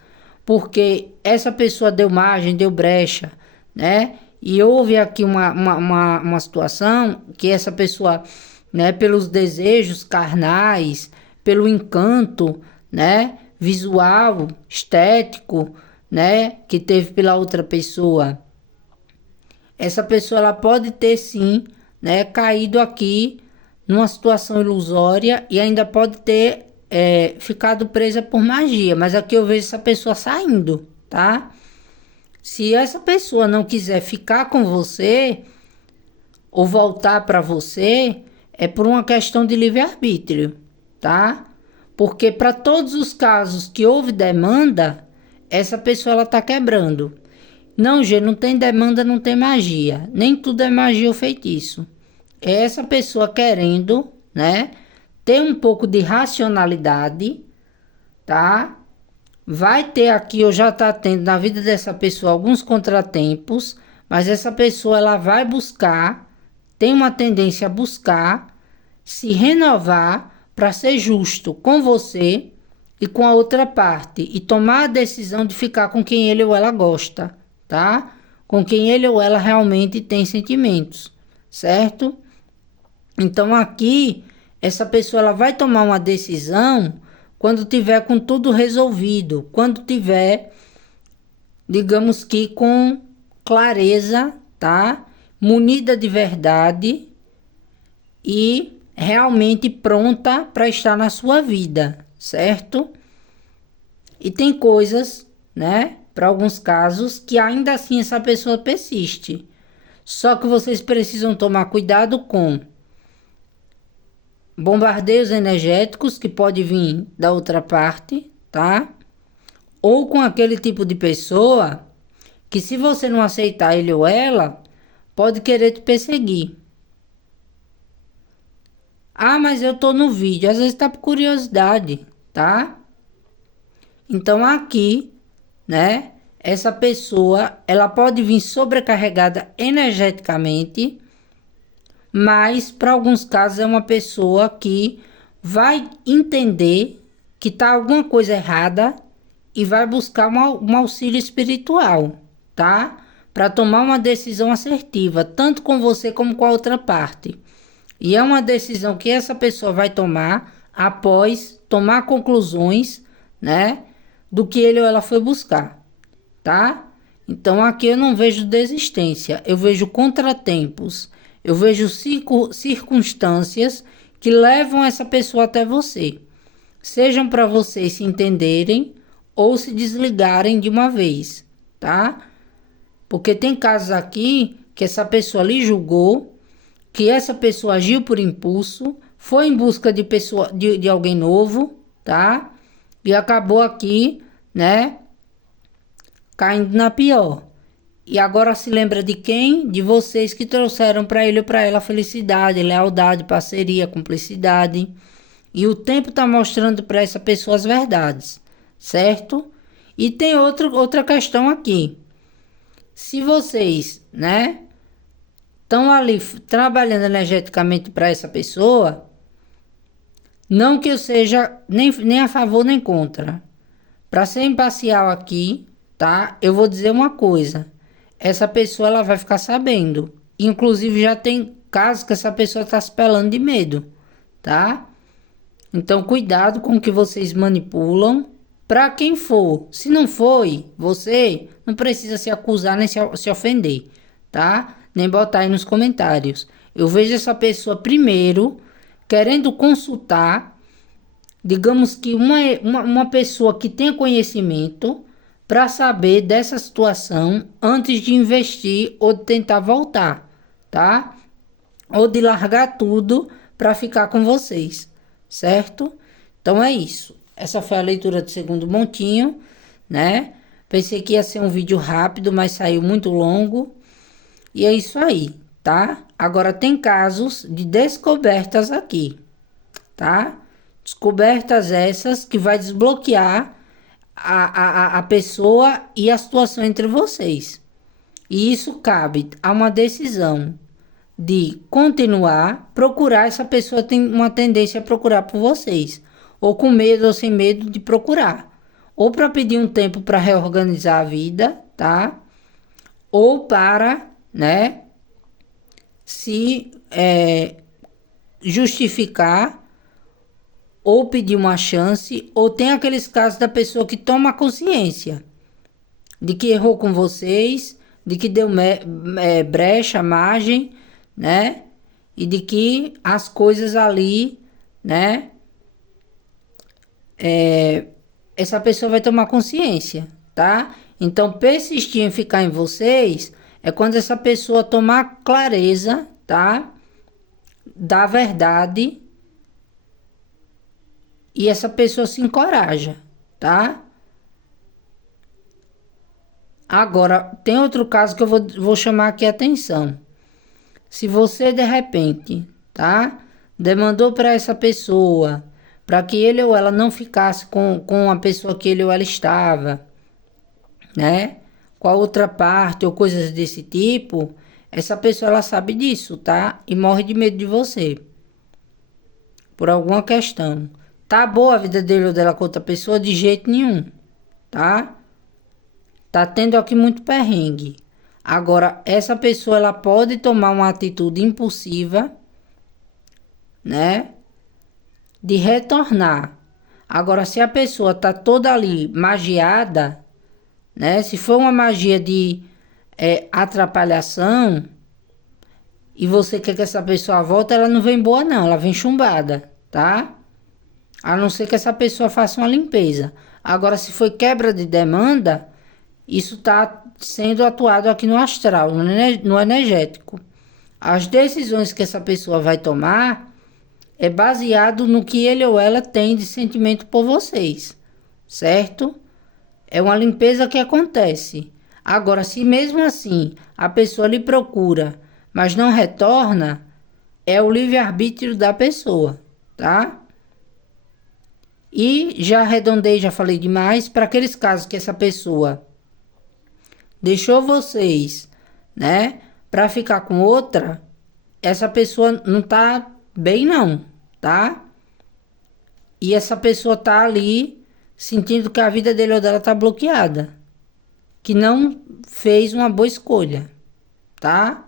porque essa pessoa deu margem, deu brecha, né? E houve aqui uma situação que essa pessoa, né, pelos desejos carnais, pelo encanto, né, visual, estético, né, que teve pela outra pessoa, essa pessoa ela pode ter sim, né, caído aqui numa situação ilusória e ainda pode ter ficado presa por magia, mas aqui eu vejo essa pessoa saindo, tá? Se essa pessoa não quiser ficar com você ou voltar para você, é por uma questão de livre-arbítrio, tá? Porque para todos os casos que houve demanda, essa pessoa ela tá quebrando. Não, G, não tem demanda, não tem magia. Nem tudo é magia ou feitiço. É essa pessoa querendo, né, ter um pouco de racionalidade, tá? Vai ter aqui, ou já tá tendo na vida dessa pessoa alguns contratempos, mas essa pessoa ela vai buscar, tem uma tendência a buscar se renovar para ser justo com você e com a outra parte e tomar a decisão de ficar com quem ele ou ela gosta, tá? Com quem ele ou ela realmente tem sentimentos, certo? Então aqui essa pessoa ela vai tomar uma decisão quando tiver com tudo resolvido, quando tiver, digamos que com clareza, tá? Munida de verdade e realmente pronta para estar na sua vida, certo? E tem coisas, né, para alguns casos que ainda assim essa pessoa persiste. Só que vocês precisam tomar cuidado com bombardeios energéticos que pode vir da outra parte, tá? Ou com aquele tipo de pessoa que se você não aceitar ele ou ela, pode querer te perseguir. Ah, mas eu tô no vídeo, às vezes tá por curiosidade, tá? Então aqui, né, essa pessoa, ela pode vir sobrecarregada energeticamente, mas para alguns casos é uma pessoa que vai entender que tá alguma coisa errada e vai buscar um auxílio espiritual, tá? Para tomar uma decisão assertiva, tanto com você como com a outra parte. E é uma decisão que essa pessoa vai tomar após tomar conclusões, né, do que ele ou ela foi buscar, tá? Então aqui eu não vejo desistência, eu vejo contratempos, eu vejo circunstâncias que levam essa pessoa até você. Sejam para vocês se entenderem ou se desligarem de uma vez, tá? Porque tem casos aqui que essa pessoa lhe julgou, que essa pessoa agiu por impulso, foi em busca de alguém novo, tá? E acabou aqui, né, caindo na pior. E agora se lembra de quem? De vocês que trouxeram para ele ou para ela felicidade, lealdade, parceria, cumplicidade. E o tempo está mostrando para essa pessoa as verdades, certo? E tem outra questão aqui. Se vocês, né, estão ali trabalhando energeticamente para essa pessoa, não que eu seja nem a favor nem contra. Para ser imparcial aqui, tá? Eu vou dizer uma coisa. Essa pessoa ela vai ficar sabendo. Inclusive já tem casos que essa pessoa está se pelando de medo, tá? Então cuidado com o que vocês manipulam para quem for. Se não foi você, não precisa se acusar nem se ofender, tá? Nem botar aí nos comentários. Eu vejo essa pessoa primeiro querendo consultar, digamos que uma pessoa que tenha conhecimento para saber dessa situação antes de investir ou de tentar voltar, tá? Ou de largar tudo para ficar com vocês, certo? Então é isso. Essa foi a leitura do segundo montinho, né? Pensei que ia ser um vídeo rápido, mas saiu muito longo. E é isso aí, tá? Agora tem casos de descobertas aqui, tá? Descobertas essas que vai desbloquear a pessoa e a situação entre vocês. E isso cabe a uma decisão de continuar, procurar. Essa pessoa tem uma tendência a procurar por vocês, ou com medo ou sem medo de procurar, ou para pedir um tempo para reorganizar a vida, tá? Ou para, né, se justificar ou pedir uma chance, ou tem aqueles casos da pessoa que toma consciência de que errou com vocês, de que deu brecha, margem, né? E de que as coisas ali, né? Essa pessoa vai tomar consciência, tá? Então, persistir em ficar em vocês é quando essa pessoa tomar clareza, tá? Da verdade e essa pessoa se encoraja, tá? Agora, tem outro caso que eu vou chamar aqui a atenção. Se você de repente, tá? Demandou para essa pessoa, para que ele ou ela não ficasse com a pessoa que ele ou ela estava, né? Com a outra parte ou coisas desse tipo, essa pessoa ela sabe disso, tá? E morre de medo de você. Por alguma questão. Tá boa a vida dele ou dela com outra pessoa? De jeito nenhum, tá? Tá tendo aqui muito perrengue. Agora, essa pessoa ela pode tomar uma atitude impulsiva, né? De retornar. Agora, se a pessoa tá toda ali magiada, né? Se for uma magia de atrapalhação e você quer que essa pessoa volte, ela não vem boa não, ela vem chumbada, tá? A não ser que essa pessoa faça uma limpeza. Agora, se foi quebra de demanda, isso está sendo atuado aqui no astral, no energético. As decisões que essa pessoa vai tomar é baseado no que ele ou ela tem de sentimento por vocês, certo? É uma limpeza que acontece. Agora, se mesmo assim a pessoa lhe procura, mas não retorna, é o livre-arbítrio da pessoa, tá? E já arredondei, já falei demais, para aqueles casos que essa pessoa deixou vocês, né, para ficar com outra, essa pessoa não tá bem não, tá? E essa pessoa tá ali sentindo que a vida dele ou dela tá bloqueada, que não fez uma boa escolha, tá?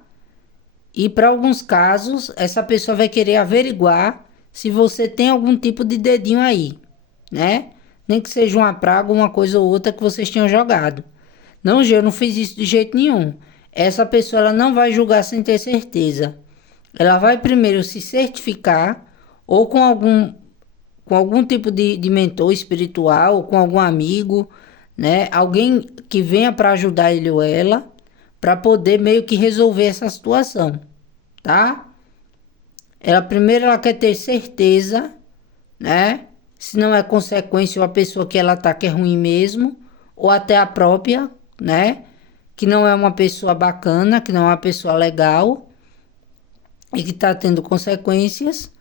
E para alguns casos, essa pessoa vai querer averiguar se você tem algum tipo de dedinho aí, né? Nem que seja uma praga, uma coisa ou outra que vocês tinham jogado. Não, eu não fiz isso de jeito nenhum. Essa pessoa ela não vai julgar sem ter certeza. Ela vai primeiro se certificar ou com algum tipo de mentor espiritual, ou com algum amigo, né? Alguém que venha para ajudar ele ou ela, para poder meio que resolver essa situação, tá? Ela quer ter certeza, né? Se não é consequência ou a pessoa que ela tá que é ruim mesmo, ou até a própria, né? Que não é uma pessoa bacana, que não é uma pessoa legal e que tá tendo consequências,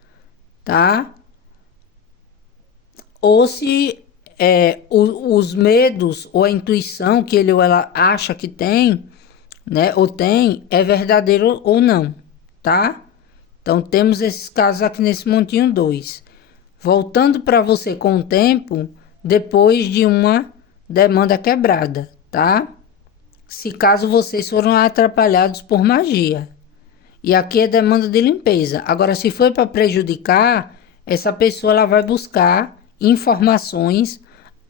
tá? Ou se os medos ou a intuição que ele ou ela acha que tem, né? Ou tem, é verdadeiro ou não, tá? Então temos esses casos aqui nesse montinho 2. Voltando para você com o tempo, depois de uma demanda quebrada, tá? Se caso vocês foram atrapalhados por magia. E aqui é demanda de limpeza. Agora, se foi para prejudicar, essa pessoa ela vai buscar informações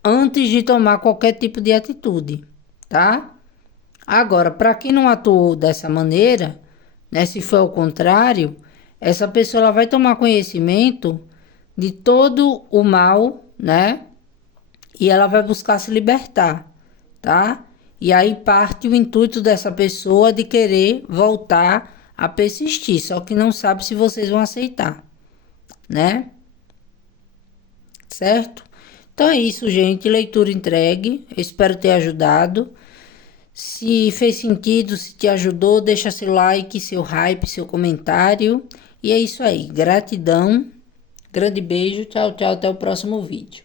antes de tomar qualquer tipo de atitude, tá? Agora, para quem não atuou dessa maneira, né, se for ao contrário, essa pessoa ela vai tomar conhecimento de todo o mal, né? E ela vai buscar se libertar, tá? E aí parte o intuito dessa pessoa de querer voltar a persistir, só que não sabe se vocês vão aceitar, né? Certo? Então é isso, gente. Leitura entregue. Eu espero ter ajudado. Se fez sentido, se te ajudou, deixa seu like, seu hype, seu comentário. E é isso aí. Gratidão. Grande beijo. Tchau, tchau. Até o próximo vídeo.